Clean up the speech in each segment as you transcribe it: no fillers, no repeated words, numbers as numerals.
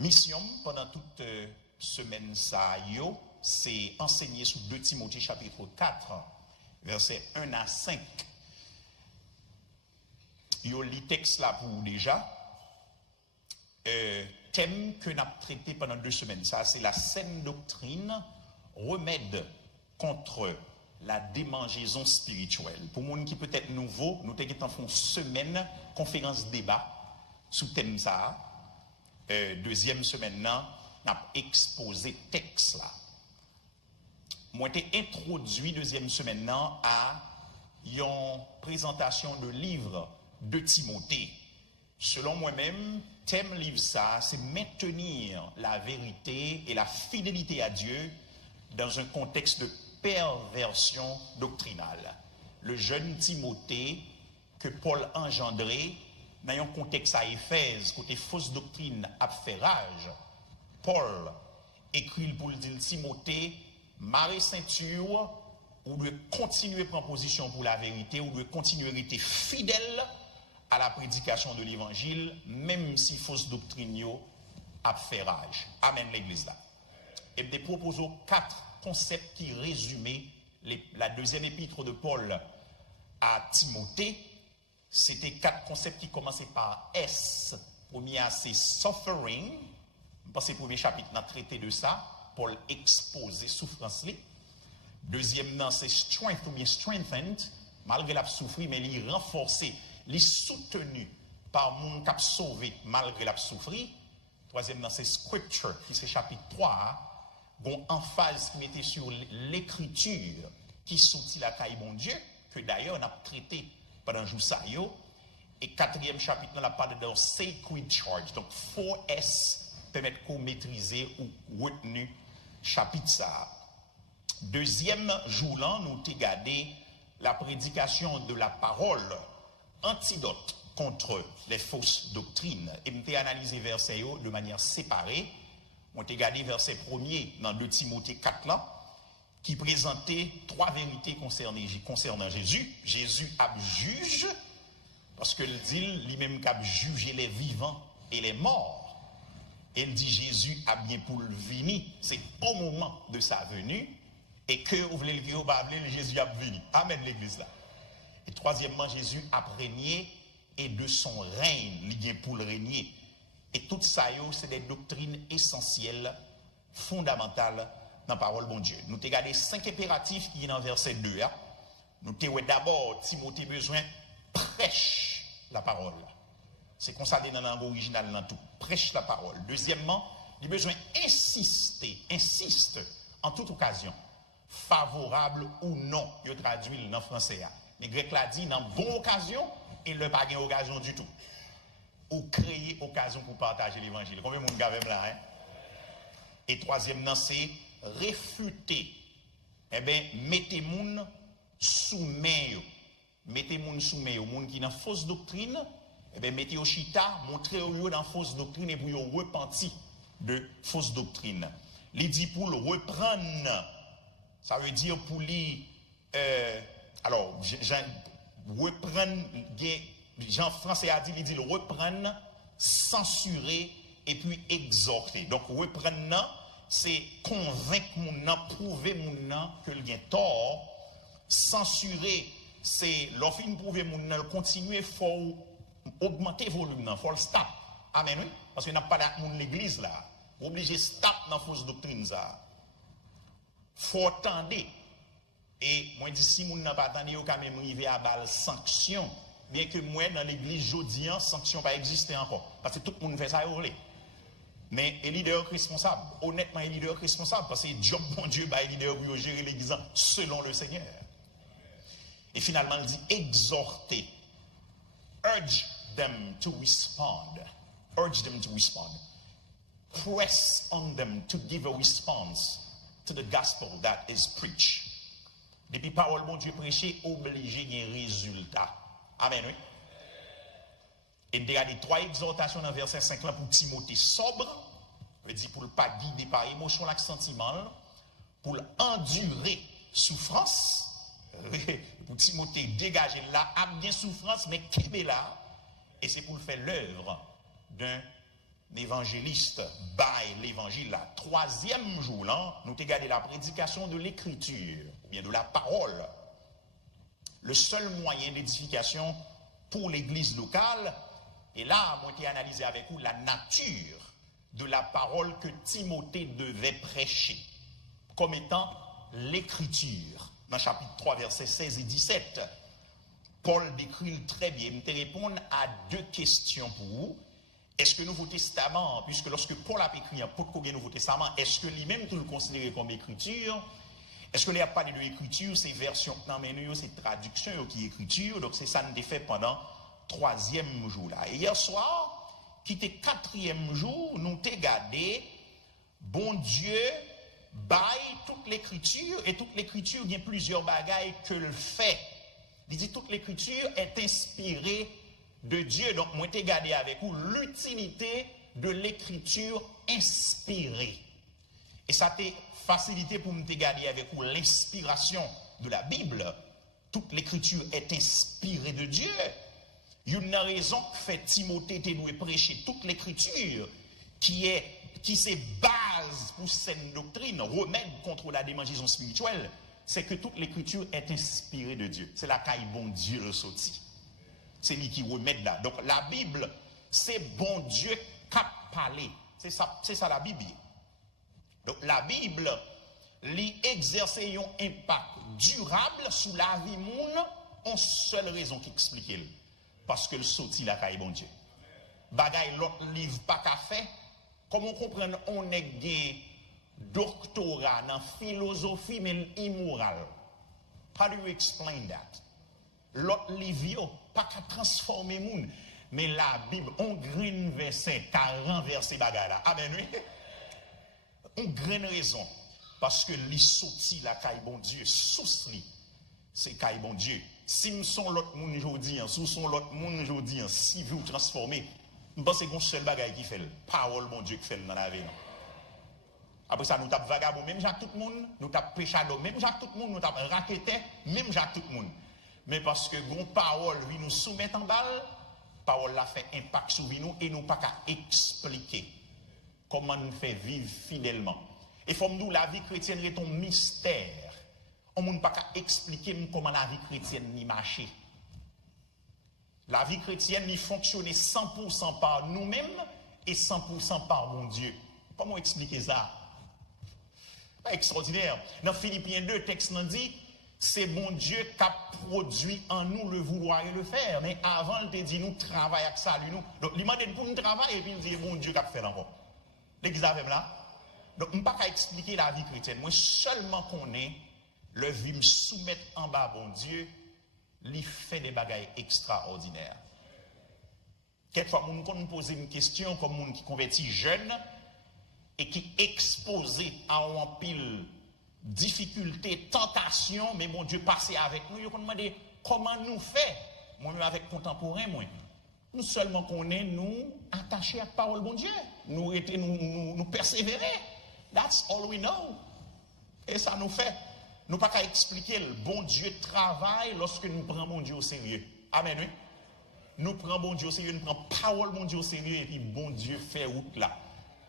Mission pendant toute semaine ça c'est enseigner sous 2 Timothée chapitre 4 versets 1 à 5. Yo li texte là pour déjà thème que n'a traité pendant 2 semaines. Ça c'est la saine doctrine, remède contre la démangeaison spirituelle. Pour monde qui peut être nouveau, nous t'avons fait une semaine conférence débat sous thème ça. Deuxième semaine là, n'a exposé texte là. Moi j'ai introduit deuxième semaine là à une présentation de livre de Timothée. Selon moi-même, thème livre ça, c'est maintenir la vérité et la fidélité à Dieu dans un contexte de perversion doctrinale. Le jeune Timothée que Paul engendré dans un contexte à Éphèse, côté fausse doctrine à fait rage, Paul écrit pour le dire Timothée, marre ceinture, ou doit continuer à prendre position pour la vérité, ou doit continuer à être fidèle à la prédication de l'évangile, même si fausse doctrine a fait rage. Amen l'église là. Et des proposons 4 concepts qui résumaient la deuxième épître de Paul à Timothée. C'était 4 concepts qui commençaient par S. Premier, c'est suffering. Parce que le premier chapitre n'a traité de ça. Paul exposé souffrance. Deuxième, c'est strength ou bien strengthened. Malgré la souffrir, mais il est renforcé, il est soutenu par mon cap sauvé malgré la souffrir. Troisième, c'est scripture, qui c'est chapitre 3. Bon emphase qui mettait sur l'écriture qui sortit la caille bon Dieu, que d'ailleurs on a traité pendant jour ça yo. Et 4e chapitre on a parlé de sacred charge. Donc 4S permettre qu'on maîtriser ou retenir chapitre ça. Deuxième jour là nous t'ai gardé la prédication de la parole, antidote contre les fausses doctrines. Et nous t'ai analysé verset de manière séparée. On t'a gardé verset 1er dans 2 Timothée 4 là, qui présentait 3 vérités concernant Jésus. Jésus a juge, parce que le dit lui-même qu'a jugé les vivants et les morts. Et il dit Jésus a bien pour le venir, c'est au moment de sa venue, et que vous voulez le dire, Jésus a venu. Amen l'église là. Et troisièmement, Jésus a régné, et de son règne, il vient pour le régner. Et tout ça, c'est des doctrines essentielles, fondamentales dans la parole de Dieu. Nous avons regardé 5 impératifs qui sont dans verset 2. Nous avons d'abord, Timothée besoin prêche la parole. C'est constaté dans la langue originale dans tout. Prêche la parole. Deuxièmement, il a besoin insiste en toute occasion, favorable ou non. Il traduit dans le français. Les Grecs l'a dit dans bonne occasion et ne pas gagne occasion du tout. Ou créer occasion pour partager l'évangile. Combien de monde gavem là, hein? Et troisièmement, c'est réfuter. Eh bien, mettez moun sous main. Mettez moun sous main. Moun qui dans fausse doctrine, eh bien, mettez au chita, montrez au dans fausse doctrine et pour yon repenti de fausse doctrine. Il dit pour le reprendre. Ça veut dire pour lui, alors, reprendre, Jean français a dit, il dit le reprendre, censurer et puis exhorter. Donc reprendre, c'est convaincre mon nom, prouver mon nom que le gain tort. Censurer, c'est l'offre prouver mon nom, continuer, il faut augmenter le volume, il faut le stop. Amen, oui? Parce qu'il n'y a pas de l'église là. Obligé de stop dans la fausse doctrine ça. Faut attendre. Et moi, je dis, si vous n'avez pas attendu, vous quand même arriver à balle sanction. Bien que moi, dans l'église jodian, sanction pas exister encore. Parce que tout le monde fait ça hurler. Mais les leaders responsables, honnêtement, les leaders responsables, parce que job bon Dieu, les leaders pour gérer l'église selon le Seigneur. Et finalement, il dit exhorter. Urge them to respond. Urge them to respond. Press on them to give a response to the gospel that is preached. Depuis parole bon Dieu prêché, obligé de un résultat. Amen, oui. Et il y a 3 exhortations dans verset 5 là pour Timothée sobre, veut dire pour ne pas guider par émotion et sentiment, pour endurer souffrance, pour Timothée dégager là, a bien souffrance, mais qui est là, et c'est pour faire l'œuvre d'un évangéliste bail l'évangile, la troisième jour, là, nous avons gardé la prédication de l'écriture, ou bien de la parole. Le seul moyen d'édification pour l'église locale, et là, moi j'ai analysé avec vous la nature de la parole que Timothée devait prêcher, comme étant l'écriture. Dans le chapitre 3, versets 16 et 17, Paul décrit très bien. Je vais répondre à deux questions pour vous. Est-ce que le Nouveau Testament, puisque lorsque Paul a écrit un pot de Nouveau Testament, est-ce que lui-même tout le considéré comme écriture? Est-ce que les a parlé de l'écriture, c'est version, c'est traduction qui est écriture? Donc c'est ça nous fait pendant troisième jour là. Et hier soir, qui était quatrième jour, nous t'ai gardé, bon Dieu, baille toute l'écriture, et toute l'écriture, il y a plusieurs bagailles que le fait. Il dit toute l'écriture est inspirée de Dieu. Donc, moi, t'ai gardé avec vous l'utilité de l'écriture inspirée. Et ça t'a facilité pour me garder avec vous l'inspiration de la Bible. Toute l'écriture est inspirée de Dieu. Il y a une raison que fait Timothée te prêcher toute l'écriture qui c'est base pour cette doctrine, remède contre la démangeaison spirituelle, c'est que toute l'écriture est inspirée de Dieu. C'est la caille bon Dieu le sorti. C'est lui qui remet là. Donc la Bible, c'est bon Dieu qui a parlé. C'est ça la Bible. Donc la Bible, lui exerce un impact durable sur la vie monde en seule raison qui explique. Parce que le sorti la caille bon Dieu. Bagay l'autre livre pas qu'à faire. Comment comprendre on est des doctorat dans philosophie mais immorale? How do you explain that? L'autre livre pas qu'à transformer monde, mais la Bible on green verset qu'a renversé bagay là. Amen oui. On green raison parce que li sorti la caille bon Dieu sous li. C'est caille bon Dieu. Si nous sommes l'autre monde aujourd'hui, si nous sommes l'autre monde aujourd'hui, si vous transformez, je pense que c'est un seul bagage qui fait le parole bon Dieu qui fait dans la vie. Après ça, nous tapons vagabond, même j'ai tout le monde, nous tapons péchado, même j'ai tout le monde, nous tapons raqueté, même j'ai tout le monde. Mais parce que gon parole, lui nous soumet en balle, parole la fait impact sur nous et nous pas qu'à expliquer comment nous fait vivre fidèlement. Et faut nous la vie chrétienne est un mystère. On ne peut pas expliquer comment la vie chrétienne ni marche. La vie chrétienne ni fonctionne 100% par nous-mêmes et 100% par mon Dieu. Comment expliquer ça? Pas extraordinaire. Dans Philippiens 2, texte nous dit, c'est mon Dieu qui a produit en nous le vouloir et le faire. Mais avant, il te dit, nous travaillons avec ça, nous. Donc, il m'a dit pour nous travailler et puis il dit, mon Dieu qui a fait encore. L'église avec là. Donc, je ne peux pas expliquer la vie chrétienne. Moi, seulement qu'on est, le vie me soumettre en bas, bon Dieu, lui fait des bagailles extraordinaires. Quelquefois, on nous pose une question comme monde qui convertit jeune et qui est exposé à un pile difficulté, tentation, mais mon Dieu passé avec nous, on demande comment nous fait, moi-même avec contemporain, moi. Nous seulement qu'on est, nous, attachés à la parole, bon Dieu. Nous persévérer. That's all we know. Et ça nous fait. Nous pas qu'à expliquer le bon Dieu travaille lorsque nous prenons bon Dieu au sérieux. Amen, oui. Nous prenons bon Dieu au sérieux, nous prenons parole bon Dieu au sérieux et puis bon Dieu fait route là.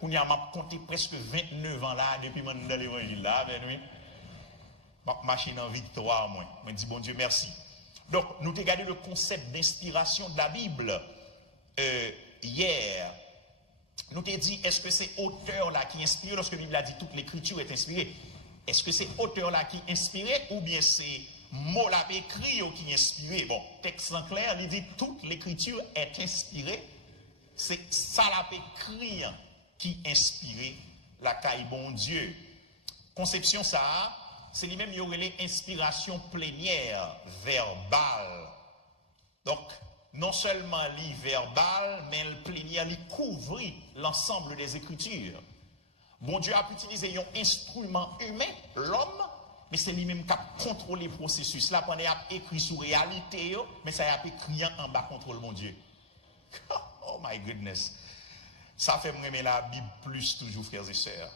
On y a compté presque 29 ans là depuis mon dans l'évangile là, amen, oui. Machine en victoire, moi. Je dis bon Dieu merci. Donc, nous avons regardé le concept d'inspiration de la Bible hier. Nous avons dit, est-ce que c'est auteur là qui inspire lorsque la Bible a dit toute l'écriture est inspirée? Est-ce que c'est auteur-là qui est inspiré ou bien c'est mot là écrit qui est inspiré? Bon, texte en clair, il dit toute l'écriture est inspirée. C'est ça là écrit qui inspiré la caille bon Dieu. Conception ça, c'est lui-même il y aurait l'inspiration plénière, verbale. Donc, non seulement li verbal, mais le plénière li couvrit l'ensemble des écritures. Bon Dieu a utilisé un instrument humain, l'homme, mais c'est lui-même qui a contrôlé le processus. Là, on a écrit sur réalité, mais ça a écrit en bas contrôle, mon Dieu. Oh my goodness. Ça fait me aimer la Bible plus toujours, frères et sœurs.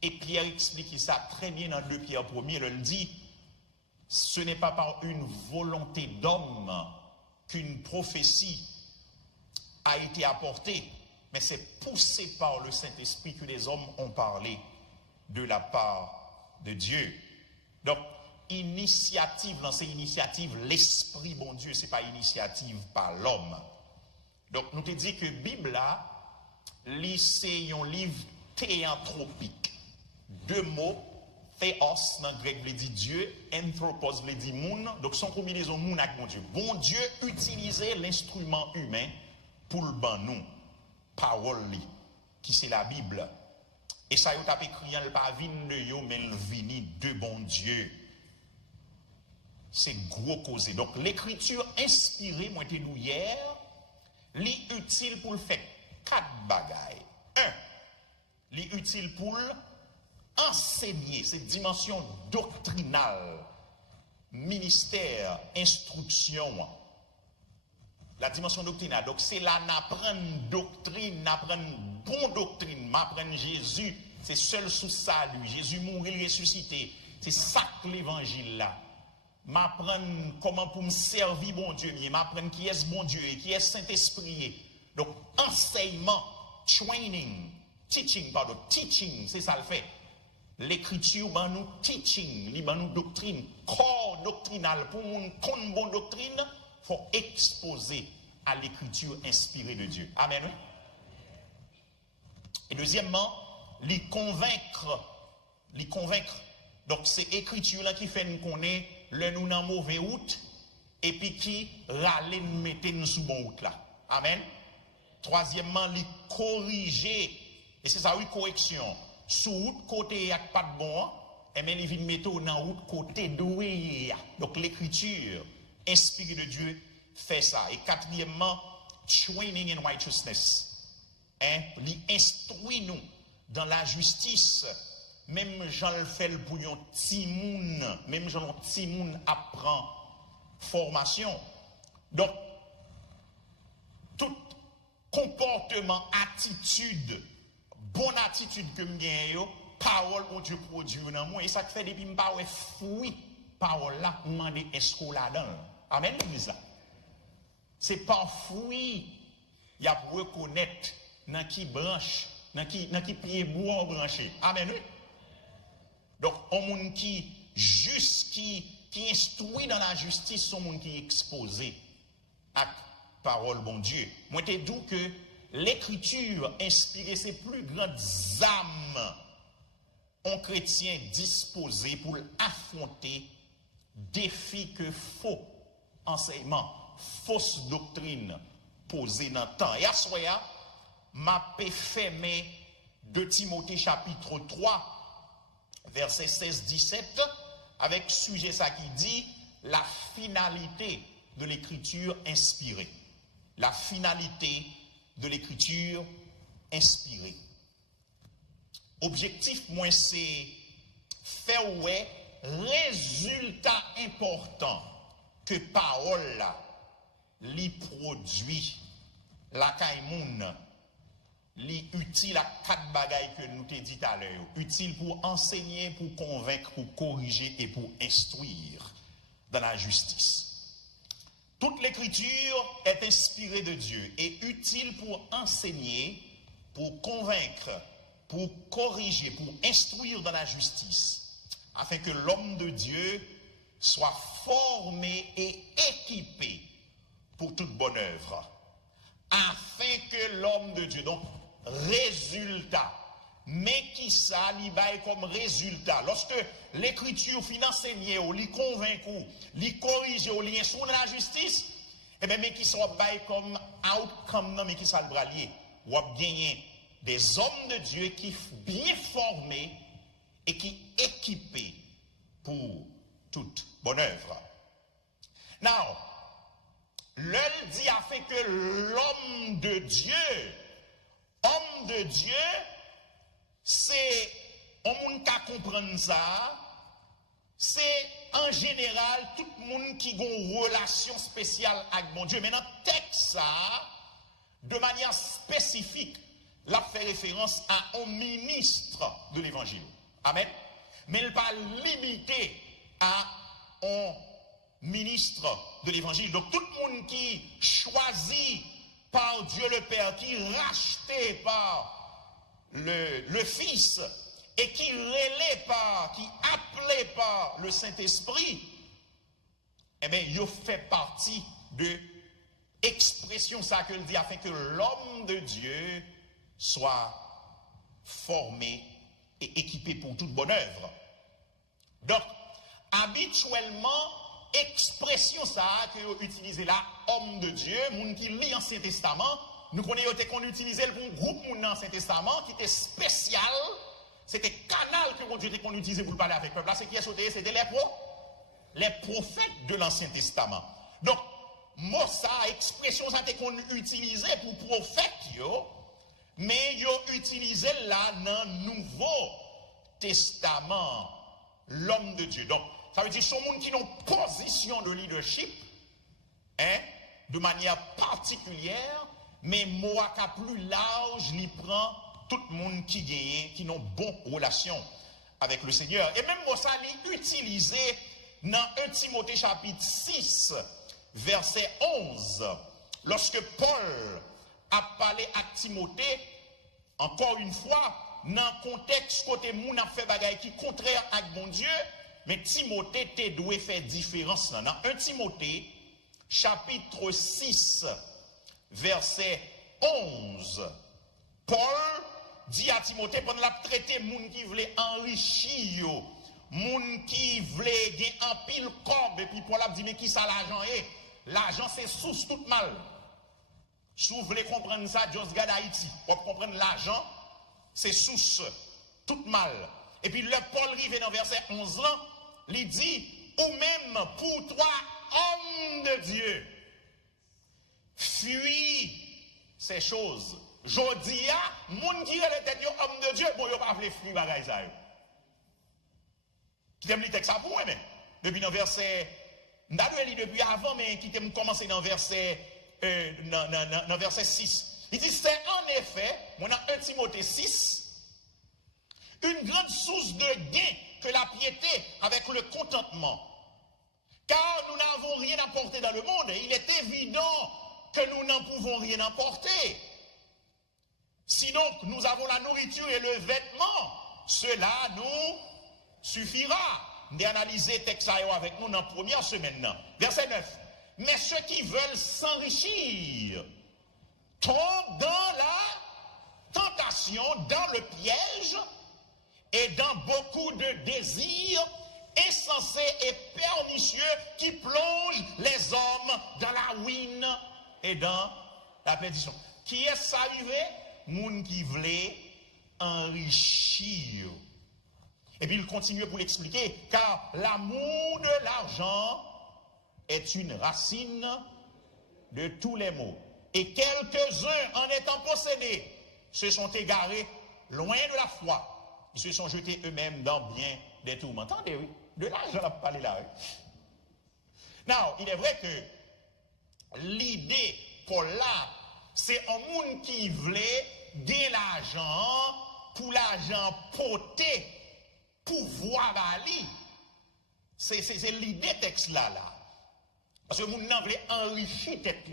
Et Pierre explique ça très bien dans 2 Pierre 1er. Il dit, ce n'est pas par une volonté d'homme qu'une prophétie a été apportée, mais c'est poussé par le Saint-Esprit que les hommes ont parlé de la part de Dieu. Donc, initiative, c'est initiative, l'Esprit, bon Dieu, c'est pas initiative par l'homme. Donc, nous te dit que Bible là, c'est un livre théanthropique. Deux mots, théos, dans le grec, veut dire Dieu, anthropos, veut dire moun, donc son combinaison moun avec bon Dieu. Bon Dieu utilisait l'instrument humain pour le ban nous, parole, qui c'est la Bible. Et ça, il a écrit, il pas vin de yo, mais il vini de bon Dieu. C'est gros causé. Donc, l'écriture inspirée, moi, t'ai dit hier, li utile pour le faire 4 bagailles. 1, li utile pour enseigner, cette dimension doctrinale, ministère, instruction. La dimension doctrinale. Donc, c'est là n'apprendre doctrine, n'apprendre bon doctrine, m'apprendre Jésus, c'est seul sous salut. Jésus mourir, ressuscité. C'est ça que l'évangile là. M'apprendre comment pour me servir bon Dieu, m'apprendre qui est ce bon Dieu et qui est Saint-Esprit. Donc, enseignement, training, teaching, c'est ça le fait. L'écriture, ben nous teaching, ben nous doctrine, corps doctrinal. Pour une bonne doctrine, il faut exposer à l'écriture inspirée de Dieu. Amen. Et deuxièmement, les convaincre. Donc, c'est l'écriture là qui fait nous connaître le nous dans mauvais route et puis qui râle nous mettre nous sous bon route là. Amen. Troisièmement, les corriger. Et c'est ça, oui, correction. Sous route côté, il n'y a pas de bon, et bien il vient mettre dans route côté doué. Donc l'écriture inspirée de Dieu fait ça. Et quatrièmement, training in righteousness. Il instruit nous dans la justice. Même Jean le fait le bouillon timoun, même Jean le timoun apprend formation. Donc, tout comportement, attitude, bonne attitude que je parole que Dieu produit dans moi, et ça fait depuis que je fouille parole là, je me demande est-ce qu'on l'a dedans. Amen, l'église là. C'est par fouille, il y a pour reconnaître dans qui branche, dans qui pied bois branché. Amen. Donc, un monde qui juste, qui instruit dans la justice, son monde qui est exposé à parole bon Dieu. Moi, je te dis que l'écriture inspirée, c'est plus grandes âmes en chrétien disposés pour affronter défis que faux enseignement, fausse doctrine posée dans le temps. Et à ce moment-là, m'a fermé de Timothée chapitre 3, verset 16-17, avec sujet ça qui dit la finalité de l'écriture inspirée. La finalité de l'écriture inspirée. Objectif, moi, c'est faire ouais, résultat important que parole là, li produit la caïmoun, li utile à 4 bagailles que nous t'ai dit à l'heure. Utile pour enseigner, pour convaincre, pour corriger et pour instruire dans la justice. Toute l'écriture est inspirée de Dieu et utile pour enseigner, pour convaincre, pour corriger, pour instruire dans la justice, afin que l'homme de Dieu soit formé et équipé pour toute bonne œuvre. Afin que l'homme de Dieu, donc résultat, mais qui ça li baille comme résultat. Lorsque l'écriture finance enseigner ou li convaincre, li corrige ou li instruire dans la justice, et bien mais qui soit baille comme outcome, mais qui ça le bralier, ou a gagné des hommes de Dieu qui bien formés et qui équipés pour toute bonne œuvre. Now, l'œil dit a fait que l'homme de Dieu, c'est, on monde qui comprend ça, c'est en général tout le monde qui a une relation spéciale avec mon Dieu. Mais dans le texte, ça, de manière spécifique, l'a fait référence à un ministre de l'évangile. Amen. Mais il n'est pas limité à un ministre de l'évangile. Donc tout le monde qui choisit par Dieu le Père, qui est racheté par le Fils, et qui relève par, qui appelé par le Saint-Esprit, eh bien, il fait partie de l'expression, ça que le dit, afin que l'homme de Dieu soit formé et équipé pour toute bonne œuvre. Donc, habituellement, expression ça que utilisé là, homme de Dieu, moun qui lit l'Ancien Testament, nous connaissons qu'on utilisait le groupe moun dans l'Ancien Testament qui était spécial, c'était canal que mon Dieu qu'on utilisait pour parler avec le peuple. Là, c'est qui est sauté, c'était les prophètes de l'Ancien Testament. Donc, mot ça, expression ça qu'on utilisait pour prophètes, mais yo utilisé là dans le Nouveau Testament, l'homme de Dieu. Donc, ça veut dire que ce sont qui ont une position de leadership, hein, de manière particulière, mais moi qui plus large, il prend tout le monde qui gagne, qui ont bonne relation avec le Seigneur. Et même moi, ça l'est utilisé dans 1 Timothée chapitre 6, verset 11, lorsque Paul a parlé à Timothée, encore une fois, dans le contexte côté moun a fait bagaille qui contraire à mon Dieu, mais Timothée te doit faire différence. Dans 1 Timothée, chapitre 6, verset 11, Paul dit à Timothée, pendant la traité moun qui voulait enrichir, moun qui voulait gagner un pile corps, et puis Paul a dit, mais qui ça l'argent est? L'argent c'est sous tout mal. Si vous voulez comprendre ça, just regarde Haïti. Pour comprendre l'argent, c'est sous tout mal. Et puis le Paul arrive dans verset 11 là, il dit, ou même pour toi, homme de Dieu, fuis ces choses. Jodia, moun qui est le tête homme de Dieu, bon, il pas fait fuir bagaille ça. Qui t'aime le texte ça pour mais depuis dans verset, m'd'a lu depuis avant, mais qui t'aime commencer dans verset, dans verset 6. Il dit, c'est en effet, mon 1 Timothée 6, une grande source de gain que la piété avec le contentement. Car nous n'avons rien apporté dans le monde, et il est évident que nous n'en pouvons rien apporter. Sinon, nous avons la nourriture et le vêtement, cela nous suffira. D'analyser texte avec nous dans la première semaine. Verset 9. Mais ceux qui veulent s'enrichir tombent dans la tentation, dans le piège et dans beaucoup de désirs insensés et pernicieux qui plongent les hommes dans la ruine et dans la perdition. Qui est-ce arrivé? Moun qui voulait enrichir. Et puis il continue pour l'expliquer, car l'amour de l'argent est une racine de tous les maux. Et quelques-uns, en étant possédés, se sont égarés loin de la foi. Ils se sont jetés eux-mêmes dans bien des tourments. Entendez, oui, de l'argent, on a parlé là. Oui. Now, il est vrai que l'idée pour là, c'est un monde qui voulait gagner l'argent pour l'argent porté, pouvoir aller. C'est l'idée texte là. Parce que le monde voulait enrichir tête.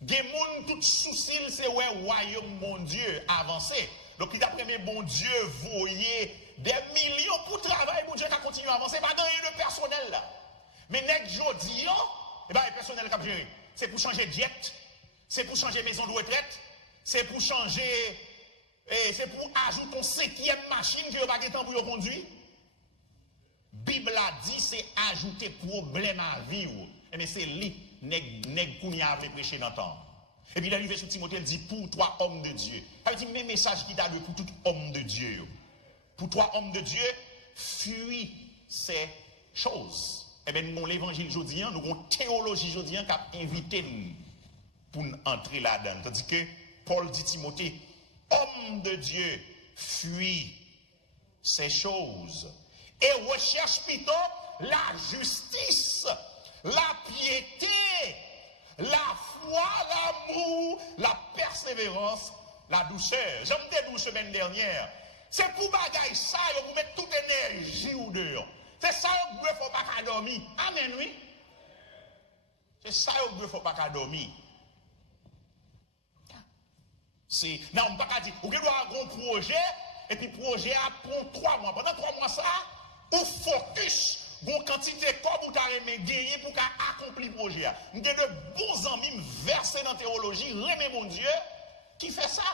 Des gens tout souci, c'est ouais, royaume mon Dieu avancé. Donc, il a pris bon Dieu, voyez des millions pour travailler, mon Dieu qui a continué à avancer. Pas rien de personnel là. Mais nèg jodi, eh ben, le personnel qui a géré. C'est pour changer diète, c'est pour changer maison de retraite, c'est pour changer. Et c'est pour ajouter une 5e machine que vous n'avez pas de temps pour conduire. Bible a dit c'est ajouter problème à vivre. Mais c'est lui, nèg kounya avait prêché dans le temps. Et puis il arrive sur Timothée, il dit pour toi, homme de Dieu. Il dit, mais message qui t'a donné pour tout homme de Dieu. Pour toi, homme de Dieu, fuis ces choses. Eh bien, nous avons l'évangile aujourd'hui, nous avons une théologie aujourd'hui qui a invité nous pour entrer là-dedans. Tandis que Paul dit Timothée, homme de Dieu, fuis ces choses et recherche plutôt la justice, la piété, la foi, l'amour, la persévérance, la douceur. J'aime te dire semaine dernière, c'est pour bagaille ça, vous mettez toute énergie ou dehors. C'est ça que vous ne faut pas dormir. Amen, oui. C'est ça que vous ne faut pas dormir. C'est, non, on ne peut pas dire, vous doit avoir un projet, et puis le projet a prend 3 mois. Pendant 3 mois, ça, ou focus, une quantité de corps pour gagner pour accomplir le projet. Nous avons de bons amis versés dans la théologie, remet mon Dieu, qui fait ça.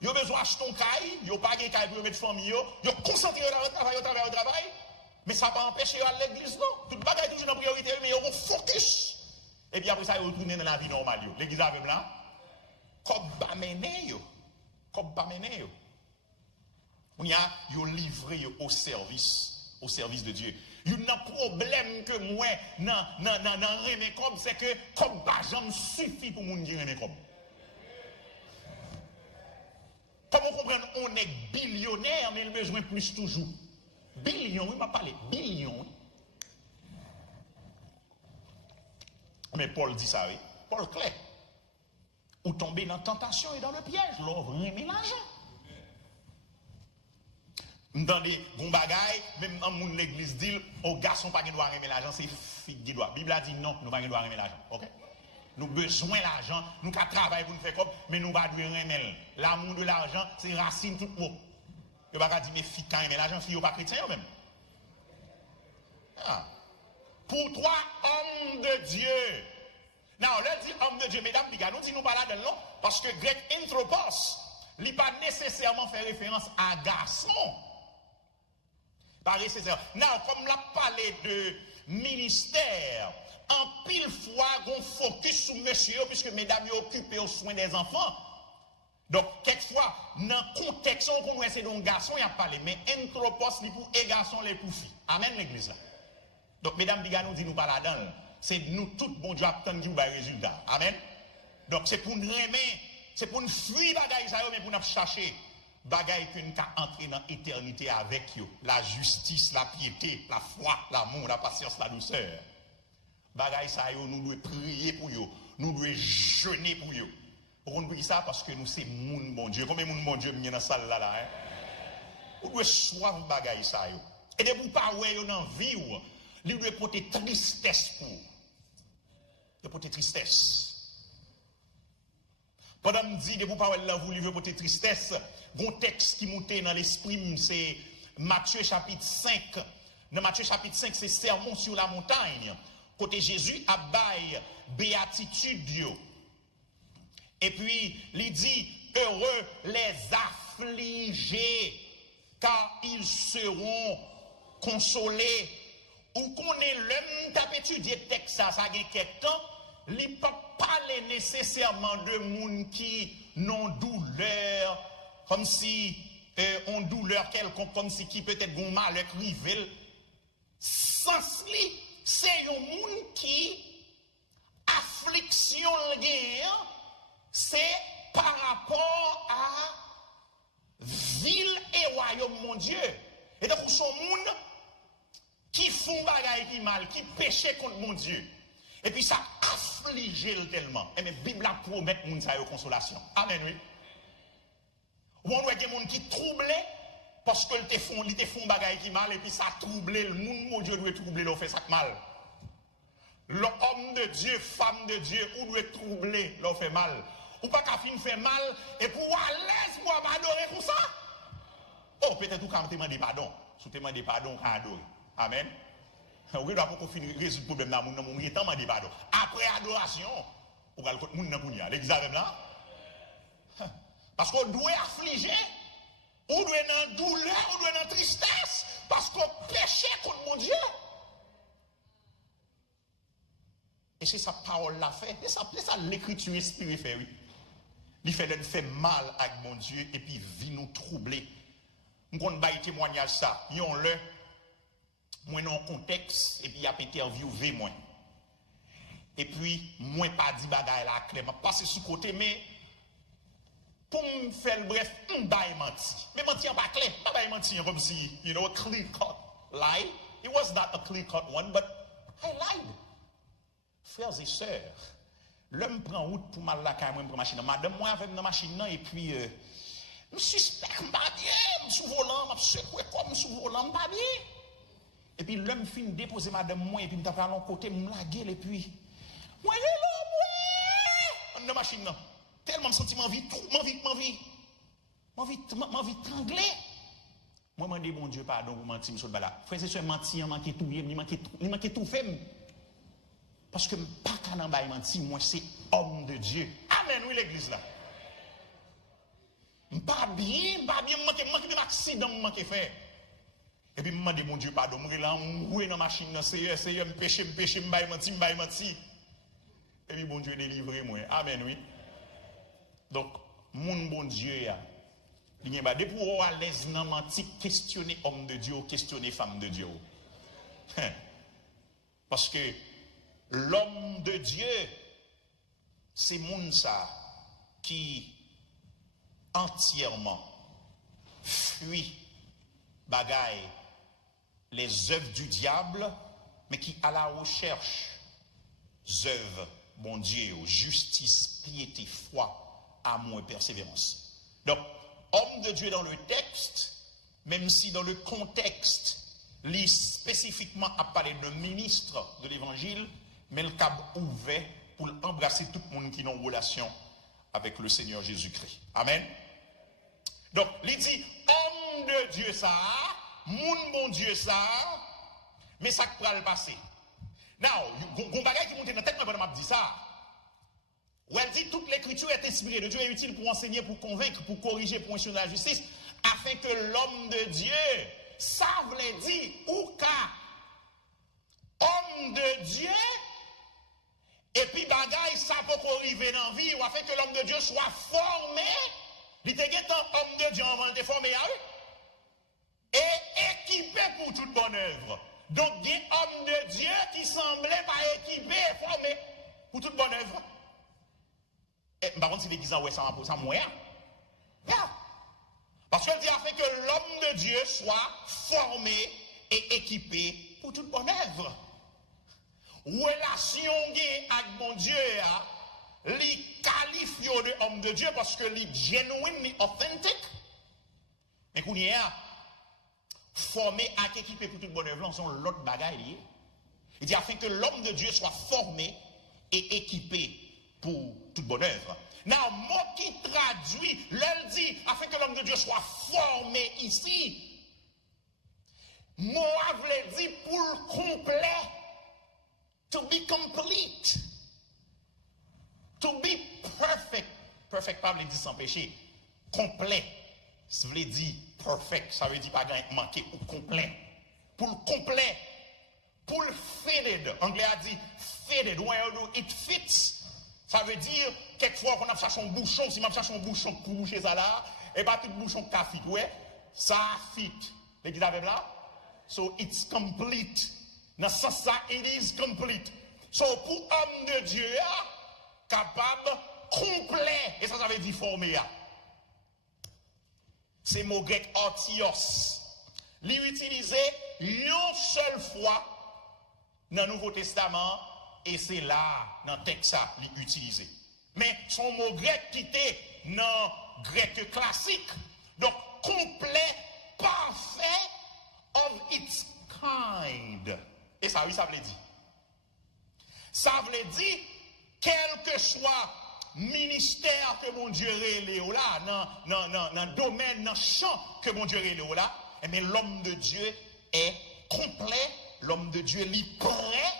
Ils ont besoin d'acheter un caille, ils n'ont pas de caille pour mettre famille, ils ont concentré dans le travail, mais ça ne va pas empêcher à l'église, non. Tout le bagaille toujours en priorité, mais ils ont focus. Et puis après ça, ils retournent dans la vie normale. L'église avec blanc, comme pas mené, comme pas mené. On y a livré au service de Dieu. Il y a un problème que moi, dans remet comme, c'est que comme pas jamais suffit pour moun qui remet comme. Comment comprendre, on est billionnaire, mais il a besoin plus toujours. Billion, il m'a parlé, billion. Mais Paul dit ça, oui. Paul clair. Ou tomber dans la tentation et dans le piège, l'on remet l'argent. Dans des bons bagailles, même dans l'église dit, aux garçons pas qui doivent remettre l'argent, c'est filles qui doivent. La Bible a dit non, nous pas qui doivent remettre l'argent. Ok? Nous avons besoin de l'argent, nous avons travaillé pour nous faire comme, mais nous ne pouvons pas remettre. L'amour de l'argent, c'est racine tout le monde. Vous ne pouvez pas dire, mais filles quand même l'argent, filles pas chrétiens même. Ah. Pour toi, homme de Dieu. Non, là dit homme de Dieu, mesdames, nous disons pas là-dedans, parce que grec anthropos, il n'a pas nécessairement fait référence à garçon. Pas nécessaire. Non, comme l'a parlé de ministère, en pile fois, on focus sur monsieur, puisque mesdames sont occupées aux soins des enfants. Donc, quelquefois, dans le contexte où on essaie d'un garçon, il y a parlé, mais anthropos, c'est pour les garçons, les pour filles. Amen, l'église là. Donc, mesdames, nous disons pas là-dedans. C'est nous tous, bon Dieu, attendre qui nous va résultat. Amen. Donc, c'est pour nous remettre, c'est pour nous fuir bagaille ça, mais pour nous chercher bagaille que nous avons entré dans l'éternité avec eux. La justice, la piété, la foi, l'amour, la patience, la douceur. Bagaille ça, nous devons prier pour eux. Nous devons jeûner pour eux. Pourquoi nous prions ça? Parce que nous, c'est moun bon Dieu. Combien de moun bon Dieu dans la salle là, hein? Nous devons soif bagaille ça. Et de vous pas ouais dans la vie, nous devons porter tristesse pour. De porter tristesse. Pendant que je dis de vous parler là, vous devez porter tristesse. Bon texte qui monte dans l'esprit, c'est Matthieu chapitre 5. Dans Matthieu chapitre 5, c'est sermon sur la montagne. Côté Jésus a bail béatitude. Et puis, il dit, heureux les affligés, car ils seront consolés. Ou qu'on est l'homme qui étudié le texte, ça a quelques temps, il ne peut pas parler nécessairement de monde qui n'ont douleur, comme si on douleur quelconque, comme si qui peut-être gon malheur rivel. Sans lui, c'est un monde qui affliction le gain, c'est par rapport à ville et royaume mon Dieu. Et donc son monde qui font bagaille qui mal, qui péché contre mon Dieu. Et puis ça afflige tellement. Et mais la Bible a promet moun sa yo consolation. Amen, oui. Ou on voit des gens qui troublent parce que te font bagaille qui mal et puis ça trouble le monde, mon Dieu doit troubler, l'on fait ça mal. L'homme de Dieu, femme de Dieu, ou doit troubler, l'on fait mal. Ou pas qu'à fin fait mal et pour à l'aise pour m'adorer pour ça. Oh, peut-être tout quand te demander pardon. Si tu demandes pardon, quand adorer. Amen. Oui, doit pour finir résoudre le problème dans mon nom, il est temps de pardon. Après adoration, on va le côté moun nan kounya. L'église avec là. Parce qu'on doit affliger, on doit dans douleur, on doit dans tristesse, parce qu'on péché contre mon Dieu. Et c'est sa parole l'a fait. Et ça l'écriture inspirée fait, oui. Il fait mal avec mon Dieu et puis vie nous troubler. On va témoignage ça. Yon le moi dans le contexte, et puis il y a interviewé moi. Et puis, moi pas dit bagaille la clé, je passe sous côté, mais pour me faire le bref, je ne vais mentir. Mais mentir pas clé, pas vais mentir comme si, you know, a clear cut lie. It was not a clear cut one, but I lied. Frères et sœurs, l'homme prend route pour mal la caméra, pour machine. Madame, moi avec ma machine, et puis, je suspecte, je ne pas bien, je suis volant, je suis comme sous volant, pas bien. Et puis l'homme fin déposer madame moi et puis me taper à l'autre côté me la gueule et puis moi on dans machine là tellement de sentiments, m'envie trangler. Moi, je dis, bon Dieu, pardon pour mentir, monsieur Bala. Frère, c'est sûr, mentir, manquer tout, il manquait tout fait. Parce que pas qu'à n'en mentir, moi, c'est homme de Dieu. Amen, oui, l'église là. Pas bien, manquer de accident, manquer fait. Et puis, je me dis, mon Dieu, pardon, je suis là, je suis dans la machine, je péché, je menti. Et puis, bon Dieu, délivré, moi. Amen, oui. Donc, mon bon Dieu, il n'y a pas de pour à l'aise dans mentir, questionner homme de Dieu, questionner femme de Dieu. Parce que l'homme de Dieu, c'est mon ça qui entièrement fuit bagaille les œuvres du diable, mais qui à la recherche œuvres, bon Dieu, justice, piété, foi, amour et persévérance. Donc, homme de Dieu dans le texte, même si dans le contexte, lit spécifiquement à parler de ministre de l'évangile, mais le cap ouvert pour embrasser tout le monde qui est en relation avec le Seigneur Jésus-Christ. Amen. Donc, il dit, homme de Dieu ça, mon bon Dieu ça, mais ça pourra le passer. Now, il y a un bagage qui monte dans la tête, mais je dis ça. Où elle dit, toute l'écriture est inspirée de Dieu et utile pour enseigner, pour convaincre, pour corriger, pour enseigner la justice, afin que l'homme de Dieu, ça veut dire, ou qu'à homme de Dieu, et puis bagaille, ça peut arriver dans la vie, ou afin que l'homme de Dieu soit formé, il était homme de Dieu avant de formé à eux, et équipé pour toute bonne œuvre. Donc, il y a un homme de Dieu qui semblait pas équipé et formé pour toute bonne œuvre. Et par contre, si les disant, ouais, ça va mourir. Parce que Dieu a fait que l'homme de Dieu soit formé et équipé pour toute bonne œuvre. Relation avec mon Dieu, les qualifie de homme de Dieu parce que les genuine, les authentique. Mais qu'on y est, formé et équipé pour toute bonne œuvre, sont l'autre bagaille lié. Il dit afin que l'homme de Dieu soit formé et équipé pour toute bonne œuvre. Now, mot qui traduit, l'elle dit, afin que l'homme de Dieu soit formé ici. Mot veut dire pour le complet. To be complete. To be perfect. Perfect, pas veut dire sans péché. Complet. Ça veut dire perfect. Ça veut dire pas manquer ou complet. Pour le complet. Pour le fitted. Anglais a dit fitted. When it fits. Ça veut dire, quelquefois, qu'on a cherché un bouchon, si on a cherché un bouchon pour boucher ça là, et pas tout bouchon qui a fit, ouais, ça fit. L'église avec là? So, it's complete. Dans ce sens, ça, it is complete. So, pour homme de Dieu, capable, complet, et ça veut dire formé. C'est mot grec ortios. L'utiliser une seule fois dans le Nouveau Testament, et c'est là, dans le texte, ça, l'utiliser. Mais son mot grec qui était dans le grec classique, donc complet, parfait, of its kind. Et ça, oui, ça veut dire. Ça veut dire, quel que soit ministère que mon Dieu relève là, dans le domaine, dans le champ que mon Dieu relève là, mais l'homme de Dieu est complet, l'homme de Dieu est prêt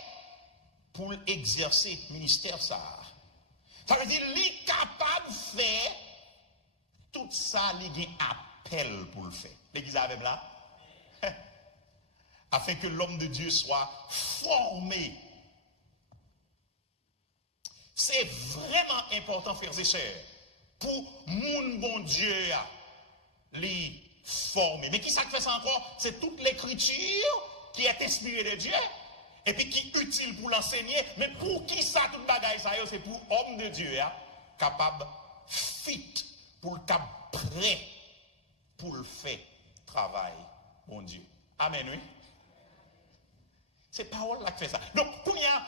pour exercer le ministère ça. Ça veut dire qu'il est capable de faire tout ça, il y a un appel pour le faire. L'église avec là. Afin que l'homme de Dieu soit formé. C'est vraiment important, frères et sœurs, pour mon bon Dieu les former. Mais qui ça fait ça encore? C'est toute l'écriture qui est inspirée de Dieu. Et puis qui est utile pour l'enseigner, mais pour qui ça, tout bagaille ça, c'est pour homme de Dieu, capable, fit, pour le cap prêt, pour le faire travail, mon Dieu. Amen, oui. C'est parole là qui fait ça. Donc, pour y a,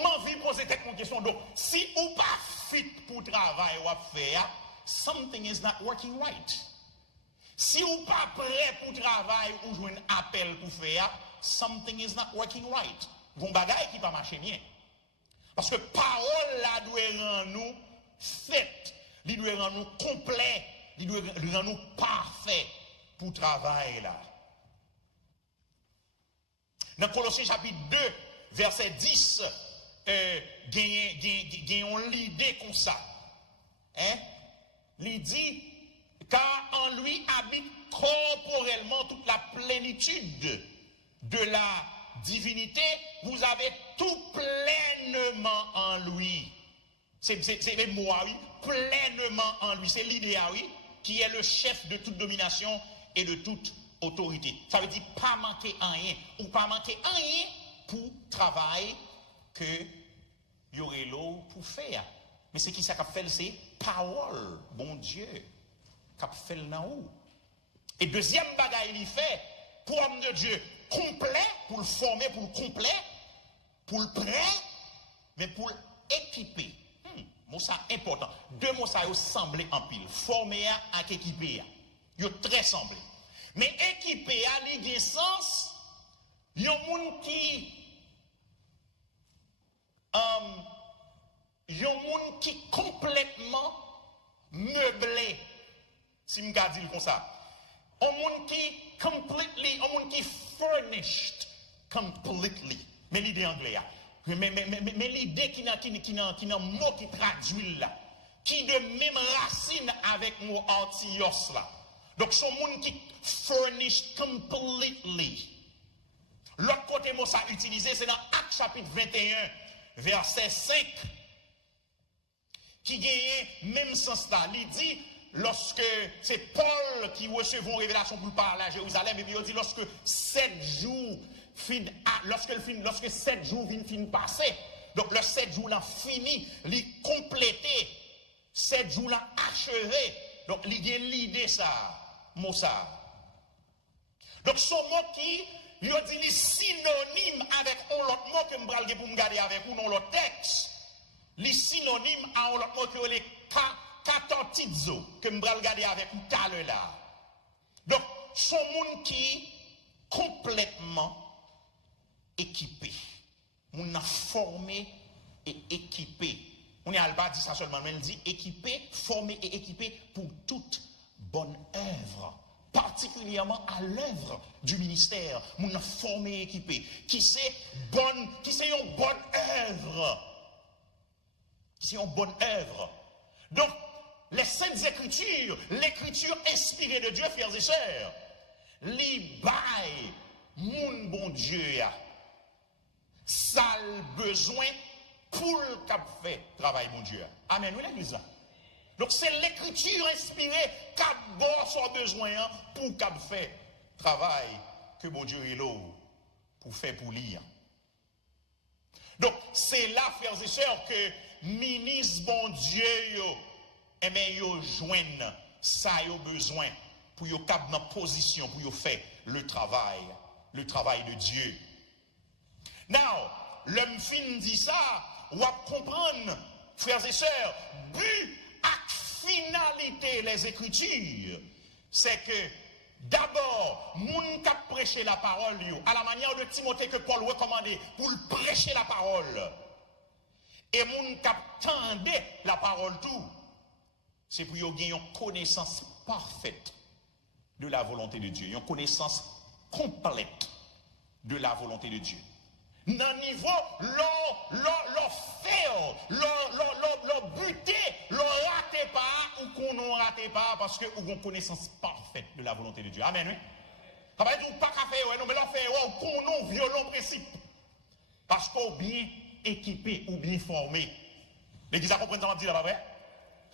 m'envie de poser cette question. Donc, si ou pas fit pour travail ou faire, something is not working right. Si ou pas prêt pour travail ou jouer un appel pour faire, something is not working right. Gon bagaille qui pas marcher bien. Parce que parole là doit rendre nous fait, il doit rendre nous complets, il doit rendre nous parfaits pour travailler là. Dans Colossiens chapitre 2, verset 10, gagnons l'idée comme ça. Hein? Il dit, car en lui habite corporellement toute la plénitude de la divinité, vous avez tout pleinement en lui. C'est le mot, oui, pleinement en lui. C'est l'idée, oui, qui est le chef de toute domination et de toute autorité. Ça veut dire pas manquer rien, ou pas manquer rien pour travail que y aurait l'eau pour faire. Mais c'est qui ça qu'a fait, c'est parole, bon Dieu, qu'a fait le haut. Et deuxième bagaille, il fait, pour l'homme de Dieu, complet, pour le former, pour le complet, pour le prêt, mais pour l'équiper. Mot ça important. Deux mots ça semblé en pile. Former avec équiper. Ils sont très semblés. Mais équiper a l'idée sens, il y a un monde qui complètement meublé, si je dis comme ça. Un monde qui furnished completely. Mais l'idée anglaise. Mais l'idée qui n'a mot qui traduit là, qui de même racine avec mot antios là. Donc son monde qui furnished completely. L'autre côté mot ça utilisé, c'est dans Actes chapitre 21, verset 5, qui gagne même sens là. Il dit, lorsque c'est Paul qui recevait une révélation pour parler à Jérusalem, et puis il dit, lorsque 7 jours lorsque 7 jours viennent passer, donc le 7 jours là fini, il complété, 7 jours là achevé, donc il y a l'idée ça, mot ça. Donc son mot qui, il dit les synonyme avec l'autre mot que je vais pour me garder avec vous dans l'autre texte, les synonymes à l'autre mot que les katantizo que je vais garder avec vous tout à l'heure là. Donc son monde qui complètement équipé. On a formé et équipé. On n'a pas dit ça seulement, mais il dit équipé, formé et équipé pour toute bonne œuvre. Particulièrement à l'œuvre du ministère. On a formé et équipé. Qui c'est une bonne œuvre. Qui c'est une bonne œuvre. Donc, les Saintes Écritures, l'écriture inspirée de Dieu, frères et sœurs, les bails, mon bon Dieu, ça a besoin pour le cap fait travail, mon Dieu. Amen, oui, l'église. Donc c'est l'écriture inspirée cap bon son besoin pour cap fait travail que mon Dieu est là pour faire pour lire. Donc c'est là, frères et sœurs, que ministre bon Dieu, eh bien, yo joignent ça yo besoin pour yo cap dans position pour yo faire le travail de Dieu. Now, l'homme fin dit ça, on va comprendre, frères et sœurs, but et finalité les Écritures, c'est que d'abord, moun k'ap prêcher la parole, à la manière de Timothée que Paul recommandait pour prêcher la parole, et moun k'ap tendait la parole tout, c'est pour yon gagner une connaissance parfaite de la volonté de Dieu, une connaissance complète de la volonté de Dieu. Dans le niveau, l'on fait, l'on buté, l'on rate pas, ou qu'on n'en rate pas, parce que ou une connaissance parfaite de la volonté de Dieu. Amen, oui. Ça va être pas qu'à faire, non, mais l'on fait, ou qu'on n'en violent principe. Parce qu'on bien équipé ou bien formé. L'église a compris ça, m'a dit là, pas vrai?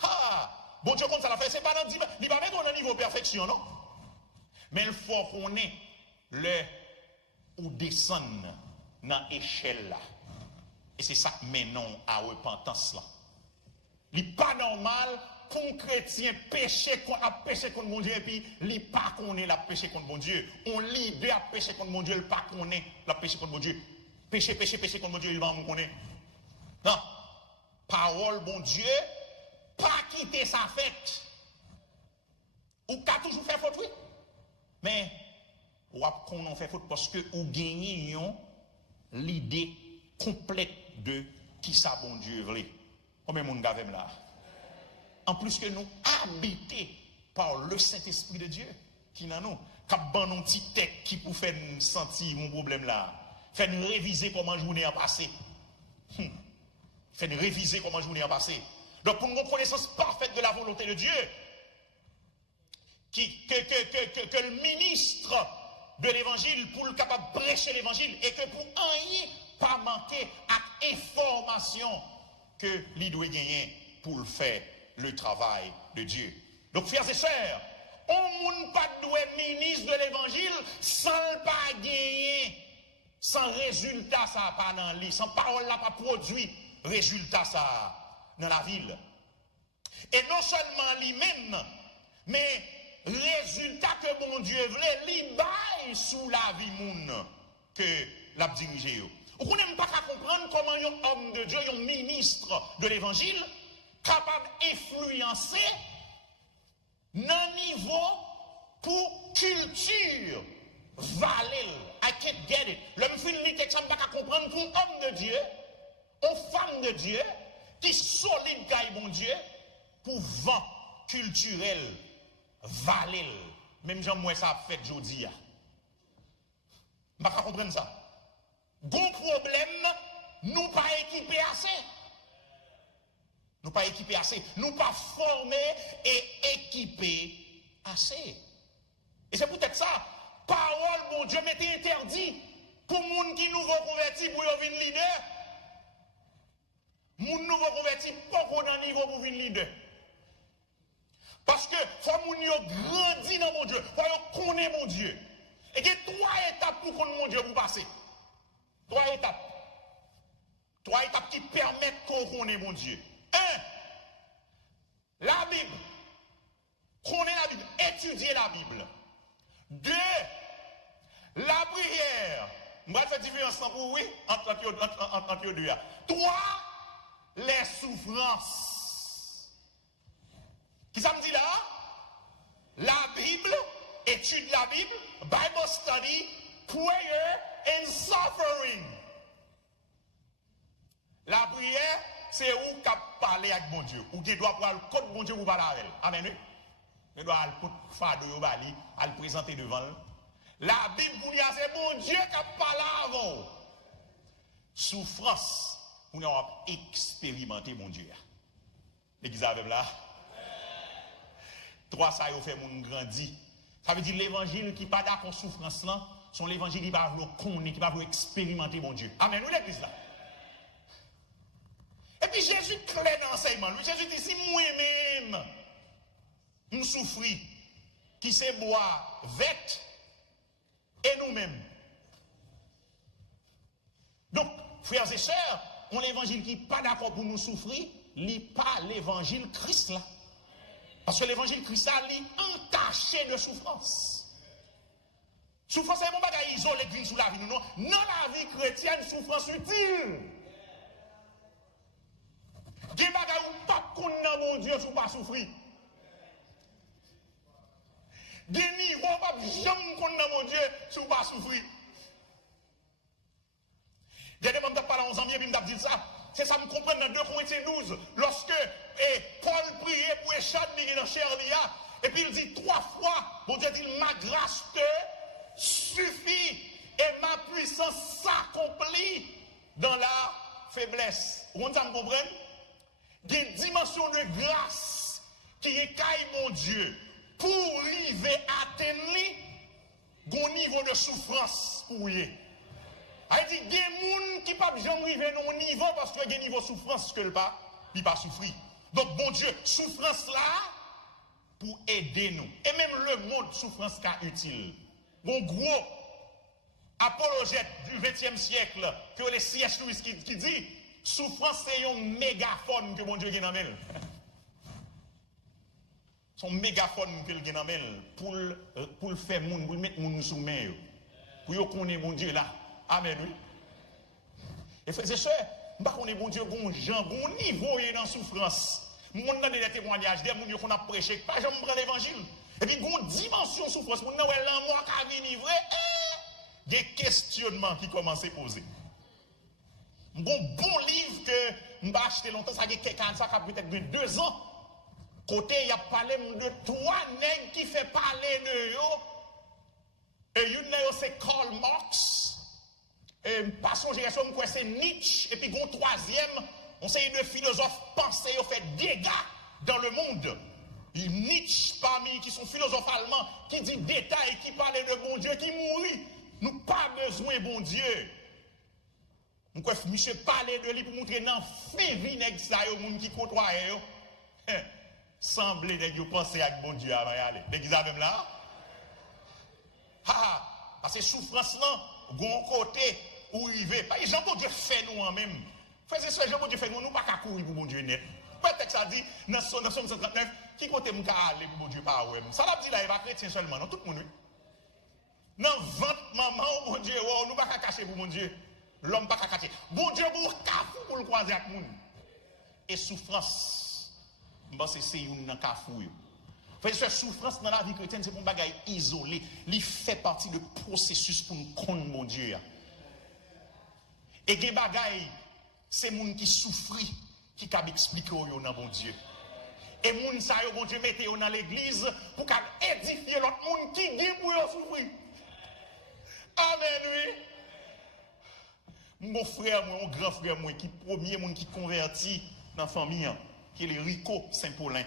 Ah! Bon Dieu, comme ça l'a fait, c'est pas dans il va mettre un niveau de perfection, non? Mais il faut qu'on ait le ou descendre dans l'échelle là. Et c'est ça que menons à repentance là. Il n'est pas normal qu'un chrétien péché contre mon Dieu et puis il n'est pas qu'on est la péché contre mon Dieu. On l'idée à pécher contre mon Dieu, il n'est pas qu'on est la péché contre mon Dieu. Péché contre mon Dieu, il va nous connaître. Non. Parole, bon Dieu, pas quitter sa fête. Ou qu'a toujours fait faute, oui. Mais, ou qu'on en fait faute parce que ou gagnez l'idée complète de qui ça bon Dieu veut. Combien de monde gavem là? en plus que nous habités par le Saint-Esprit de Dieu, qui n'a nous, cap ban un petit tête qui pour faire sentir mon problème là, faire nous réviser comment journée a passé. Faire nous réviser comment journée a passé. Donc pour une connaissance parfaite de la volonté de Dieu, que le ministre de l'évangile pour le capable de prêcher l'évangile et que pour rien pas manquer à information que lui doit gagner pour faire le travail de Dieu. Donc frères et sœurs, on ne peut pas ministre de l'évangile sans pas gagner, sans résultat ça pas dans lui, sans parole là pas produit résultat ça dans la ville. Et non seulement lui-même, mais résultat que mon Dieu voulait, lui baille sous la vie moun que l'a dirigé. Vous n'avez pas qu'à comprendre comment un homme de Dieu, un ministre de l'évangile, capable d'influencer d'un niveau pour culture valée. I can't get it. L'homme fin de texte, je ne pas qu'à comprendre pour un homme de Dieu, une femme de Dieu, qui solide gagne bon Dieu, pour vent culturel valé. Même Jean moi ça a fait aujourd'hui. Je ne pas comprendre ça. Bon problème, nous pas équipés assez. Nous pas équipés assez. Nous pas formés et équipés assez. Et c'est peut-être ça. Parole, mon Dieu, m'était interdit pour les gens qui nous reconvertis pour devenir leader. Les gens nous reconvertis pas dans niveau pour devenir leader. Parce que faut que nous grandissons dans mon Dieu. Faut que nous connaissions mon Dieu. Et il y a 3 étapes pour connaître mon Dieu pour passer. 3 étapes. 3 étapes qui permettent qu'on connaisse mon Dieu. 1. La Bible. Connaître la Bible. Étudier la Bible. 2. La prière. Je vais faire différence pour oui entre les deux. 3. Les souffrances. Qui ça me dit là? La Bible, étude la Bible, Bible study, prayer and suffering. La prière, c'est où qu'a parlé avec mon Dieu. Ou tu dois prendre le code mon Dieu pour parler avec elle. Amen. Tu dois aller faire de Yobali, à le présenter devant elle. La Bible, c'est mon Dieu qui a parlé avant. Souffrance, on a expérimenté mon Dieu. L'église avec là. 3, ça a fait mon grandi. Ça veut dire l'évangile qui n'est pas d'accord souffrance là, sont l'évangile qui va vouloir connaître, qui va vouloir expérimenter mon Dieu. Amen, nous l'église là. Et puis Jésus clair dans l'enseignement. Jésus dit, si moi-même, nous souffrons, qui c'est boire, vête, et nous-mêmes. Donc, frères et sœurs, on l'évangile qui n'est pas d'accord pour nous souffrir, lit pas l'évangile Christ là. Parce que l'évangile Christ est entaché de souffrance. Souffrance, c'est un bon bagage isolé d'une sous la vie. Non, dans la vie chrétienne, souffrance utile. Des bagages où pas qu'on a mon Dieu sous pas souffrir. Des niveaux pas jamais qu'on a mon Dieu sous pas souffrir. Dernièrement, je parle à 11 ans, puis je dis ça. C'est ça, me comprendre dans 2 Corinthiens 12, lorsque Paul priait pour échapper dans Cherlia, et puis il dit 3 fois, bon Dieu dit, ma grâce te suffit, et ma puissance s'accomplit dans la faiblesse. Vous comprenez? Il y a une dimension de grâce qui est caille mon Dieu, pour arriver à atteindre un niveau de souffrance pour y. Il dit, il y a des gens qui ne peuvent jamais arriver à un niveau parce qu'il y a un niveau de souffrance que le pas, il pas souffrir. Donc, bon Dieu, souffrance là, pour aider nous. Et même le mot souffrance est utile. Bon gros apologète du XXe siècle, que les C.S. Lewis qui dit, souffrance c'est un mégaphone que bon Dieu a dans la main. Son mégaphone que le a dans la main pour le faire moun, pour le mettre moun sous main. Pour connaître mon Dieu là. Amen, oui. Et frères et sœurs, je ne sais pas bon Dieu, bon Jean, bon niveau dans la souffrance. Mon dans des témoignages, des gens qu'on a prêché, pas jamais prendre l'évangile. Et puis, bon dimension de souffrance, mon dans l'amour qui a venu vrai, des questionnements qui commencent à poser. Bon livre que je vais acheter longtemps, ça a peut-être 2 ans. Côté, il y a parlé de 3 nègres qui fait parler de eux. Et une c'est Karl Marx. Et pas son génération, c'est Nietzsche. Et puis, un troisième, on sait de philosophes pensés, ont fait dégâts dans le monde. Et Nietzsche, parmi qui sont philosophes allemands, qui dit détails, qui parle de bon Dieu, qui mourit. Nous pas besoin de bon Dieu. Nous quoi, monsieur parler de lui pour montrer non, fait vinaigre ça au monde qui côtoie. Semblez de penser avec bon Dieu avant d'aller. L'examen là. Parce que souffrance là, bon côté où il va. Par exemple, bon Dieu fait nous en même. Faisez ce Jean bon Dieu fait nous, nous pas qu'à courir pour bon Dieu net. Peut-être ça dit dans Somme 139, qui côté m'ka aller pour bon Dieu pas ouais. Ça l'a dit là, il va chrétien seulement, non tout le monde. Non, 20 maman, bon Dieu, nous pas qu'à cacher pour mon Dieu. L'homme pas qu'à cacher. Bon Dieu, pour le croiser avec nous. Et souffrance, c'est une cafou. Cette souffrance dans la vie chrétienne, c'est un bagage isolé. Il fait partie du processus pour nous connaître mon Dieu. Et des bagages, c'est les gens qui souffrent, qui peuvent expliquer au bon Dieu. Et les gens qui bon Dieu mette dans l'église pour édifier l'autre monde qui dit pour souffrir. Amen, oui. Mon frère, mon grand frère, qui est le premier monde qui convertit dans la famille, qui est le Rico Saint-Paulin.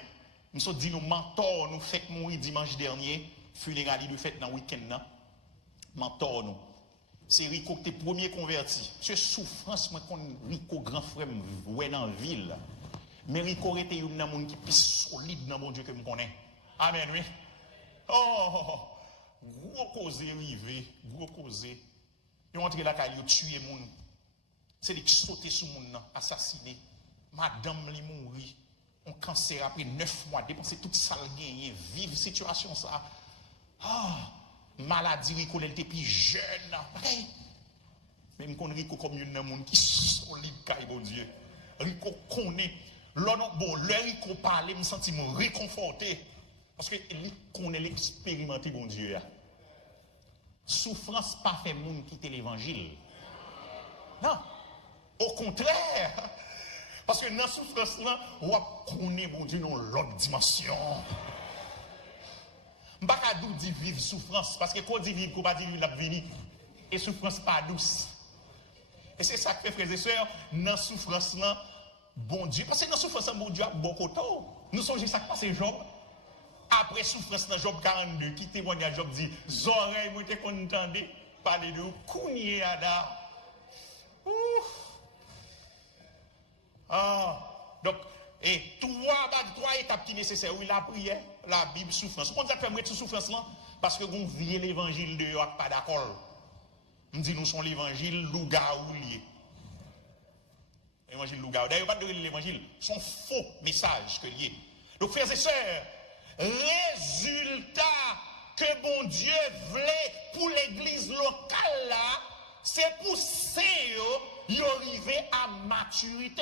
Nous sommes dit nos mentors, nous fêtes mourir dimanche dernier, funérailles nous fêtes dans le week-end. Mentor nous. C'est Rico qui est le premier converti. C'est souffrance, moi, quand Rico, grand frère, ouais dans la ville. Mais Rico était un monde qui est plus solide dans mon Dieu que je connais. Amen, oui. Oh! Gros causé arrivé, gros causé. Ils ont entré là, ils ont tué les gens. C'est des qui sautent sur les gens, assassinés. Madame li mourit. On cancer après 9 mois, dépenser toute ça gagné, vive situation ça. Maladie, Rico, elle était plus jeune. Même qu'on Rico comme un monde qui solide, bon Dieu. Rico connaît. Bon, le Rico parle, je me sens réconforté. Parce que lui connaît l'expérimenté, bon Dieu. Souffrance pas fait monde quitter l'évangile. Non. Au contraire. Parce que dans la souffrance, on connaît, bon Dieu, dans l'autre dimension. Je ne peux pas dire vivre souffrance. Parce que quand on dit vivre, on ne peut pas dire vivre la vie. Et souffrance pas douce. Et c'est ça que fait, frères et sœurs, dans la souffrance, bon Dieu. Parce que dans la souffrance, bon Dieu a beaucoup de temps. Nous sommes juste à passer Job. Après souffrance dans Job 42, qui témoigne à Job dit, oreilles, moi, t'es content de parler de Kounié Ada. Donc, et trois étapes qui sont nécessaires. Oui, la prière, la Bible, souffrance. Pourquoi ça fait souffrance là? Parce que vous vivez l'évangile de Yoak, pas d'accord. On dit nous sommes l'évangile lougaou lié. L'évangile lougaou. D'ailleurs, pas de l'évangile. Son faux message que lié. Donc, frères et sœurs, résultat que bon Dieu voulait pour l'église locale là, c'est pousser y arriver à maturité.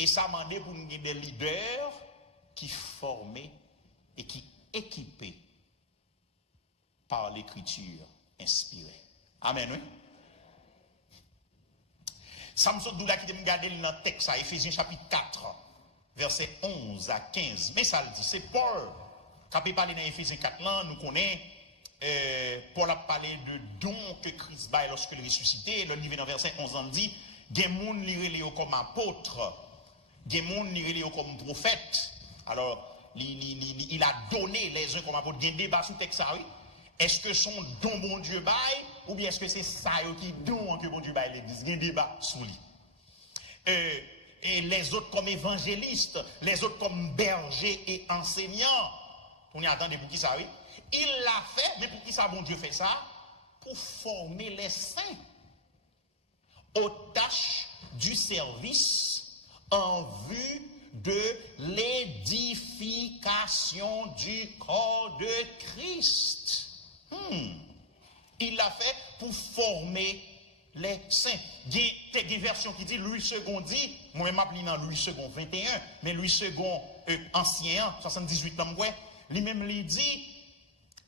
Et ça m'a demandé pour nous des leaders qui formés et qui équipés par l'écriture inspirée. Amen, oui. Samson Doula qui me garder dans le texte à Éphésiens chapitre 4, versets 11 à 15. Mais ça le dit, c'est Paul qui a parlé dans Éphésiens 4 là, nous connaissons. Paul a parlé de dons que Christ baille lorsqu'il est ressuscité. Le niveau dans verset 11 on dit, des gens lirent comme apôtres, des gens lirent comme prophètes. Alors, il a donné les uns comme apôtres. Il y a un débat sur le texte. Est-ce que son don bon Dieu baille ou bien est-ce que c'est ça qui don que bon Dieu baille l'église? Il y a un débat sur lui. Et les autres comme évangélistes, les autres comme bergers et enseignants. On y attendait pour qui ça, oui? Il l'a fait, mais pour qui ça, bon Dieu fait ça? Pour former les saints aux tâches du service en vue de l'édification du corps de Christ. Il l'a fait pour former les saints. Il y a des versions qui disent, Louis II dit, moi-même m'appelle dans Louis II 21, mais Louis II ancien, 78 ans, lui-même lui dit,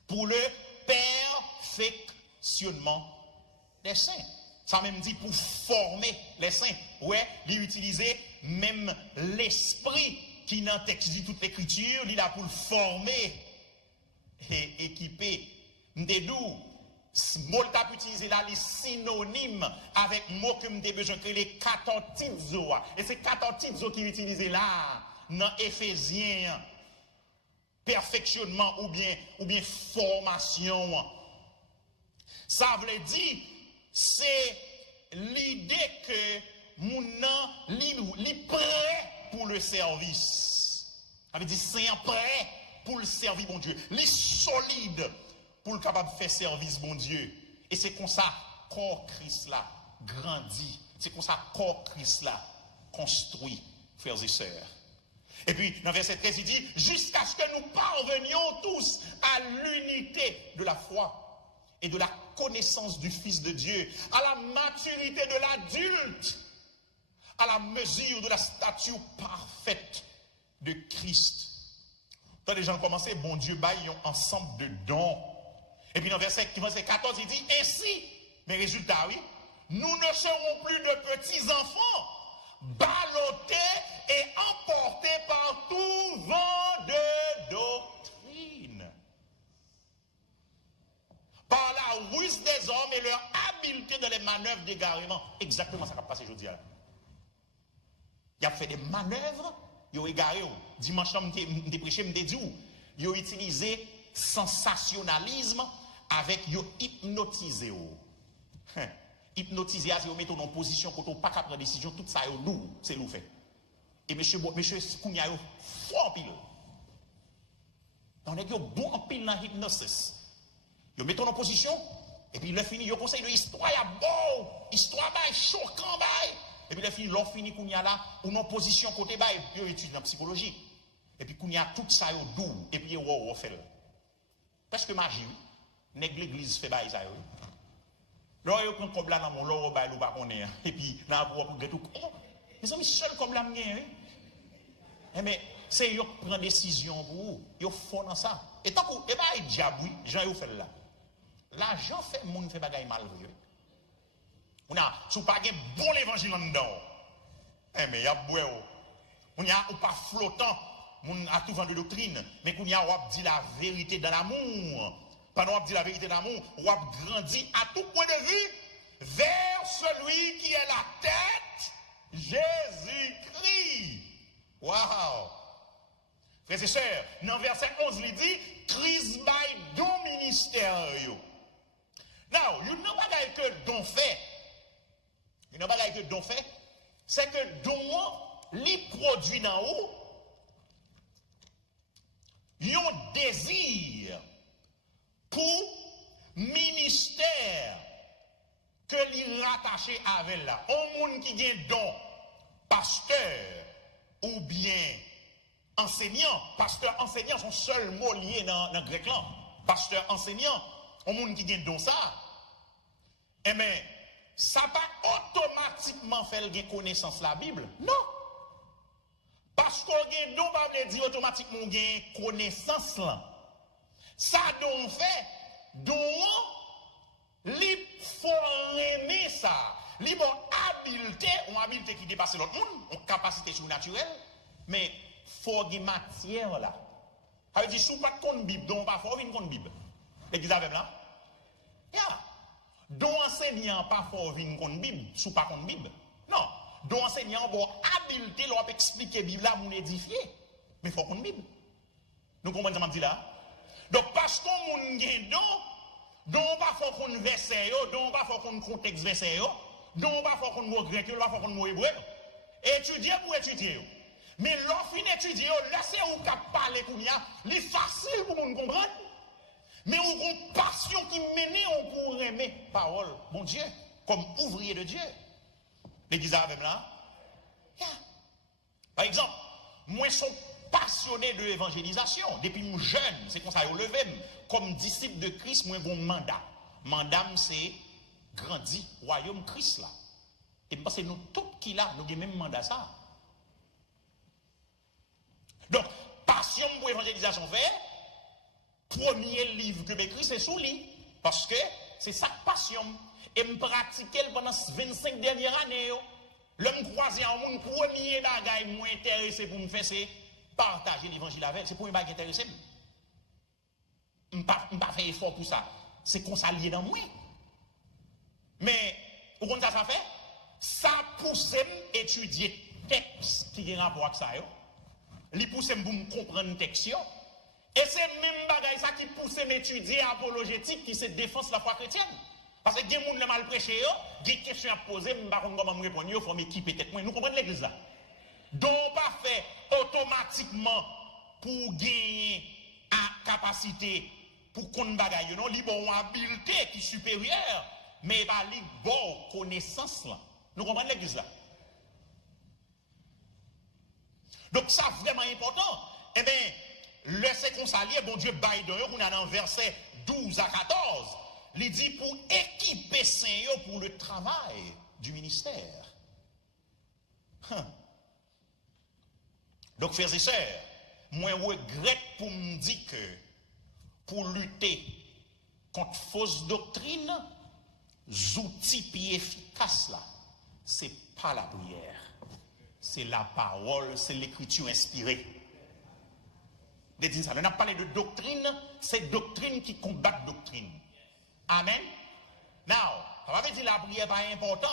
pour le perfectionnement des saints. Ça même dit pour former les saints. Ouais, il utilisait même l'esprit qui dans le texte dit toute l'écriture, il a pour le former et équiper. M'dedou, mot t'a utilisé là les synonymes avec mot que m'dé besoin que les katotizo. Et c'est katotizo qui est utilisé là dans Éphésiens. Perfectionnement ou bien formation. Ça veut dire, c'est l'idée que mon est prêt pour le service. Ça veut dire, c'est prêt pour le servir, bon Dieu. Les solide pour le capable de faire service, bon Dieu. Et c'est comme ça, corps Christ là grandit. C'est comme ça, corps Christ là construit, frères et sœurs. Et puis, dans verset 13, il dit, jusqu'à ce que nous parvenions tous à l'unité de la foi et de la connaissance du Fils de Dieu, à la maturité de l'adulte, à la mesure de la stature parfaite de Christ. Quand les gens ont commencé, bon Dieu, baille un ensemble de dons. Et puis, dans verset 14, il dit, ainsi, mais résultat, oui, nous ne serons plus de petits enfants, ballottés et emportés par tout vent de doctrine, par la ruse des hommes et leur habileté dans les manœuvres d'égarement. Exactement ça qui a passé aujourd'hui. Il a fait des manœuvres, il a égaré. Dimanche, je prêché, je dit, il a utilisé sensationnalisme avec, il a hypnotisé. Hypnotisé, il met en position quand on pas prendre décision, tout ça est lourd, c'est lourd fait. Et monsieur Kounia est fort en pile. On est bon en pile dans l'hypnosis. Il met en position, et puis il a fini, il conseille de l'histoire, il y a beau, histoire choquant, et puis il a fini, l'on finit Kounia là, ou en position côté bas, il étudie en psychologie. Et puis Kounia tout ça est doux, et puis il fait. Parce que magie, l'église fait bail ça. Là, il y a un problème dans mon lot, et puis, là, il y a tout. Mes amis, seul comme la mienne. Mais c'est eux qui prennent décision pour vous. Ils font dans ça. Et tant que vous, et diable, Jean, vous fait là. L'argent fait, moun fait bagaille mal. On a, si pas un bon évangile en dedans. Mais il y a boué. On y a pas flottant. On a tout vendu de doctrine. Mais qu'on y a, on dit la vérité dans l'amour. Pendant qu'on dit la vérité d'amour, on a grandi à tout point de vue vers celui qui est la tête, Jésus-Christ. Waouh! Frères et sœurs, dans verset 11, il dit, Christ by don ministère. Now, you know what que don fait? You know what que don fait? C'est que don, li produit dans haut, yon désir pour ministère que l'il rattaché avec là. Un monde qui vient don, pasteur ou bien enseignant. Pasteur, enseignant, son seul mot lié dans le grec là. Pasteur, enseignant, un monde qui vient don ça. Eh bien, ça pas automatiquement faire une connaissance de la Bible. Non. Parce qu'on a don, pas veut dire automatiquement une connaissance là. Ça donc fait, donc, il faut aimer ça. Il faut habileté, une habileté qui dépasse l'autre monde, une capacité surnaturelle, mais il faut une matière là. Ça veut dire, si vous pas de Bible, donc pas faut une Bible. L'église avec là? Yeah. Donc enseignant pas faut une Bible, si pas de Bible. Non. Donc enseignant bon habileté, l'on peut expliquer Bible là, mon édifier. Mais il faut une Bible. Nous comprenons ce que je dis là? Donc, parce qu'on a un don, on va faire qu'on verset, on va faire qu'on contexte verset, on va faire qu'on mot grec, on va faire qu'on mot hébreu. Étudier pour étudier. Mais l'offre étudier, laissez-vous parler pour nous, c'est facile pour nous comprendre. Mais on a une passion qui mène pour aimer la parole, mon Dieu, comme ouvrier de Dieu. L'église avec là. Yeah. Par exemple, moi, je suis passionné de l'évangélisation. Depuis mon jeune, c'est comme ça, je levé. Comme disciple de Christ, moi, j'ai un mandat. Mandat, c'est grandir, royaume Christ là. Et parce que nous, tous qui là, nous avons le même mandat ça. Donc, passion pour l'évangélisation fait, premier livre que j'écris, c'est sous lui. Parce que c'est ça passion. Et me pratiquer pendant 25 dernières années. L'homme croisé en monde, premier bagage moins intéressé pour me faire, c'est partager l'évangile avec. C'est pour un bagage intéressé. Je ne pas faire effort pour ça. C'est qu'on s'allie dans moi. Mais, vous comprenez ça fait? Ça pousse à étudier texte qui a rapport avec ça. Il pousse pour me comprendre le texte. Et c'est même bagage ça qui pousse à étudier apologétique qui se défense la foi chrétienne. Parce que des gens qui mal prêché, des questions à poser, je ne sais pas comment me répondre, il faut m'équiper tête. Nous comprenons l'église là. Donc, pas fait automatiquement pour gagner à capacité pour qu'on bagaille. Non, il y a une habileté qui est supérieure, mais pas une bonne connaissance là. Nous comprenons l'église là. Donc, ça vraiment important. Eh bien, le séconsalier, bon Dieu, Biden, on a dans verset 12 à 14. Il dit pour équiper Saint pour le travail du ministère. Donc, frères et sœurs, moi, je regrette pour me dire que pour lutter contre fausse doctrine, outils plus efficaces là, c'est pas la prière, c'est la parole, c'est l'écriture inspirée. On a parlé de doctrine, c'est doctrine qui combat doctrine. Amen. Now, ça va dire la prière n'est pas important,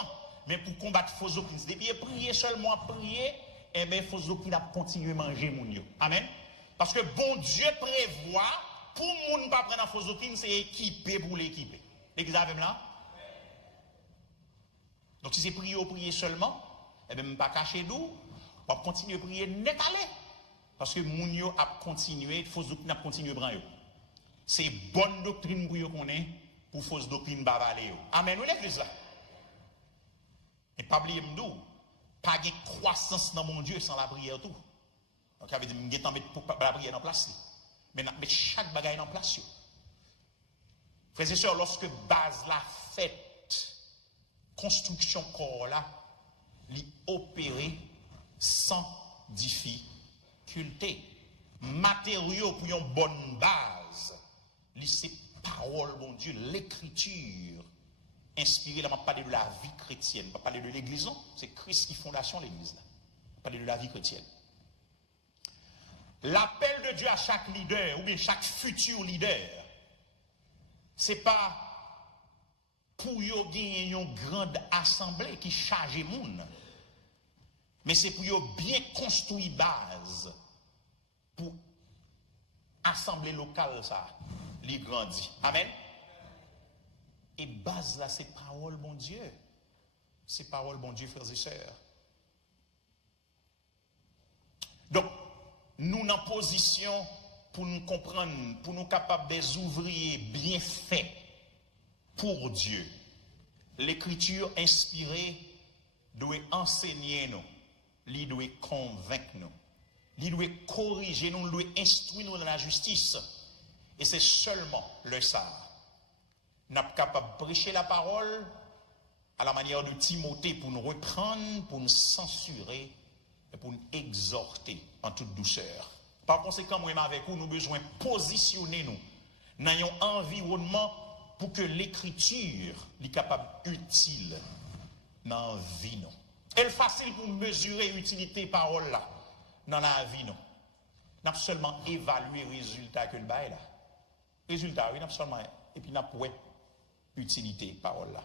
mais pour combattre fausse doctrine, c'est depuis prier seulement, prier, et bien fausse doctrine a continué à manger mon Dieu. Amen. Parce que bon Dieu prévoit, pour moun ne pas prendre la fausse doctrine, c'est équipé pour l'équiper. L'église avec là? Donc si c'est prier seulement, et bien pas cacher d'où, on va continuer à prier net aller. Parce que moun yo a continué, fausse doctrine a continué à prendre. C'est bonne doctrine pour yo qu'on est, pour fausse doctrine bavalé. Amen, ou l'église là. Et pas oublier m'dou, pas de croissance dans mon Dieu sans la prière tout. Donc ça veut dire m'gé mettre la prière en place. Mais n'a mettre chaque bagaille en place. Frères et sœurs, lorsque base la fête, construction corps là, li opérer sans difficulté. Matériaux pour une bonne base, c'est parole, bon Dieu, l'écriture inspirée. Là, on va parler de la vie chrétienne, on va parler de l'église, c'est Christ qui fondation l'église. On va parler de la vie chrétienne. L'appel de Dieu à chaque leader, ou bien chaque futur leader, c'est pas pour y gagner une grande assemblée qui charge le monde, mais c'est pour y bien construire base pour assemblée locale, ça, les grandit. Amen. Et base là, c'est parole, bon Dieu. C'est parole, bon Dieu, frères et sœurs. Donc, nous en position pour nous comprendre, pour nous capables des ouvriers bien faits pour Dieu. L'écriture inspirée doit enseigner nous, elle doit convaincre nous, elle doit corriger nous, elle doit instruire nous dans la justice. Et c'est seulement le ça. Nous sommes capables de prêcher la parole à la manière de Timothée pour nous reprendre, pour nous censurer et pour nous exhorter en toute douceur. Par conséquent, moi avec vous, nous avons besoin de positionner nous dans un environnement pour que l'écriture soit capable utile dans la vie. Nous. C'est facile pour mesurer l'utilité de parole là dans la vie. Nous avons seulement évalué le résultat que le bail là. Résultat, oui, nous avons seulement, et puis nous avons utilité parole là.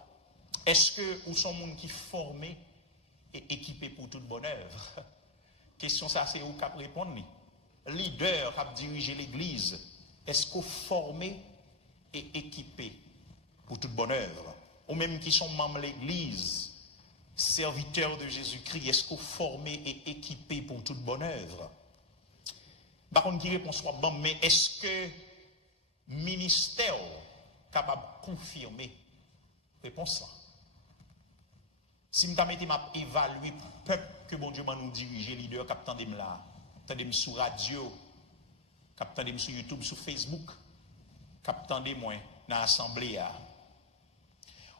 Est-ce que nous sommes des gens qui sont formés et équipés pour toute bonne œuvre? Question ça, c'est où qu'à répondre. Leader qui a dirigé l'église, est-ce qu'on formé et équipé pour toute bonne œuvre? Ou même qui sont membres de l'église, serviteurs de Jésus-Christ, est-ce qu'on formé et équipé pour toute bonne œuvre? Par contre, qui répond soit bon, mais est-ce que ministère capable de confirmer? Réponse ça. Si je m'a évalué le peuple que bon Dieu m'a nous dirigé, leader, captain de là, captain de sur radio, captain de sur YouTube, sur Facebook, captain de moi dans l'assemblée,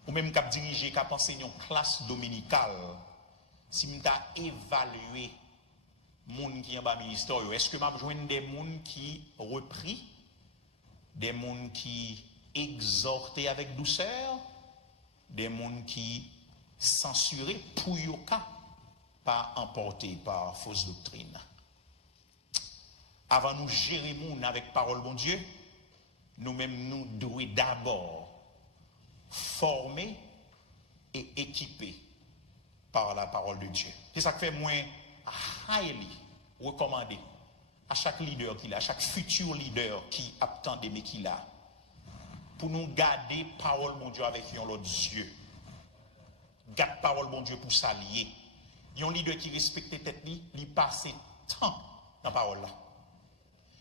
ou même cap dirigé, cap enseigné en classe dominicale, si je évalué les gens qui sont dans le ministère, est-ce que je joindre des gens qui repris, des gens qui exhortaient avec douceur, des gens qui censurés pour yoka, pas emporté par fausse doctrine. Avant nous gérer moun avec parole bon Dieu, nous-mêmes nous devons d'abord former et équiper par la parole de Dieu. C'est ça que fait moi highly recommander à chaque leader qu'il a, à chaque futur leader qui attend des mais qu'il a, pour nous garder parole bon Dieu avec un autre Dieu. Garde parole bon Dieu pour s'allier. Il y a un leader qui respecte tête, il passe temps dans la parole là.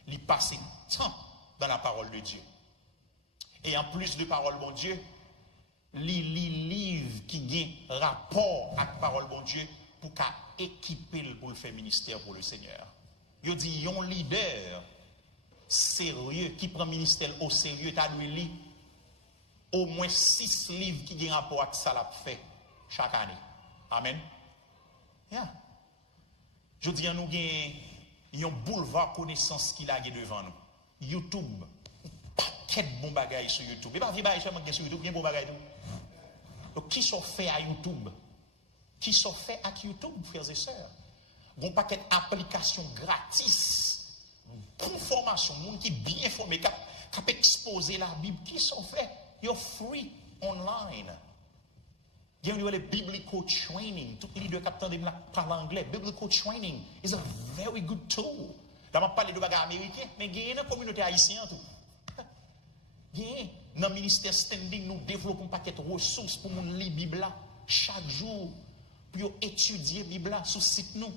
Il passe temps dans la parole de Dieu. Et en plus de parole bon Dieu, les livres qui ont rapport avec parole bon Dieu pour équiper pour le faire ministère pour le Seigneur. Il dit, il y a un leader sérieux qui prend le ministère au sérieux, tu dois lire au moins 6 livres qui ont rapport avec ça l'a fait chaque année. Amen. Yeah. Je dis, nous avons un boulevard connaissance qui a devant nous. YouTube. Paquet de bons bagages sur YouTube. Et pas des bagages seulement sur YouTube, il y a bons bagages. Donc, qui sont faits à YouTube? Qui sont faits à YouTube, frères et sœurs? Il y a un paquet d'applications gratis. Pour formation, monde qui est bien formé, qui a exposé la Bible, qui sont faits? You're free online. Il y a le biblical training. Tout leader qui parle anglais. Biblical training is a very good tool. Là, je parle de bagages américains, mais il y a une communauté haïtienne. Dans le ministère standing, nous développons un paquet de ressources pour nous lire la Bible chaque jour, pour étudier la Bible sur le site nous.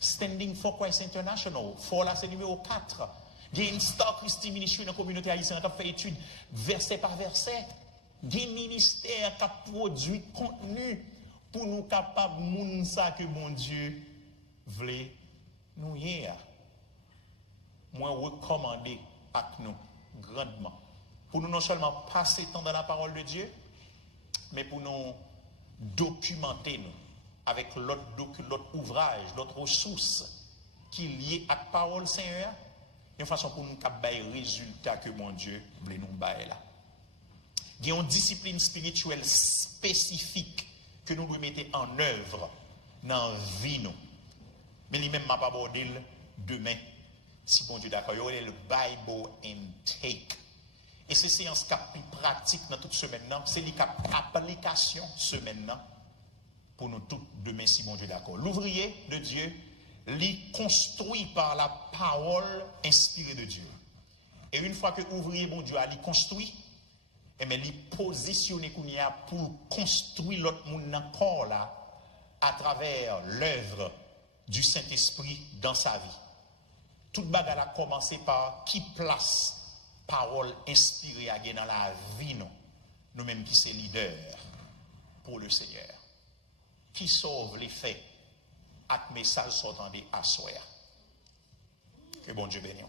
Standing for Christ International. For là, c'est numéro 4. Il y a une Star Christi Ministry dans la communauté haïtienne qui fait études verset par verset. Il y a un ministère qui a produit contenu pour nous capables de moun ça que bon Dieu voulait nous hier. Moi, recommander à nous grandement. Pour nous non seulement passer temps dans la parole de Dieu, mais pour nous documenter nous avec l'autre ouvrage, l'autre ressource qui est liée à la parole Seigneur, une façon pour nous capter les résultats que mon Dieu voulait nous bailler là. Il y a une discipline spirituelle spécifique que nous devons mettre en œuvre dans la vie nous. Mais lui-même m'a pas abordé demain, si bon Dieu d'accord. Il y aura le Bible Intake. Et ces séances qui plus pratiques dans toute semaine, c'est l'application semaine pour nous toutes demain, si bon Dieu d'accord. L'ouvrier de Dieu, il construit par la parole inspirée de Dieu. Et une fois que l'ouvrier, bon Dieu, a construit, et bien, il positionne pour construire l'autre monde encore là, à travers l'œuvre du Saint-Esprit dans sa vie. Toute bagarre a commencé par qui place parole inspirée à dans la vie, nous-mêmes qui sommes leaders pour le Seigneur. Qui sauve les faits avec message sortant à soi. Que bon Dieu bénisse.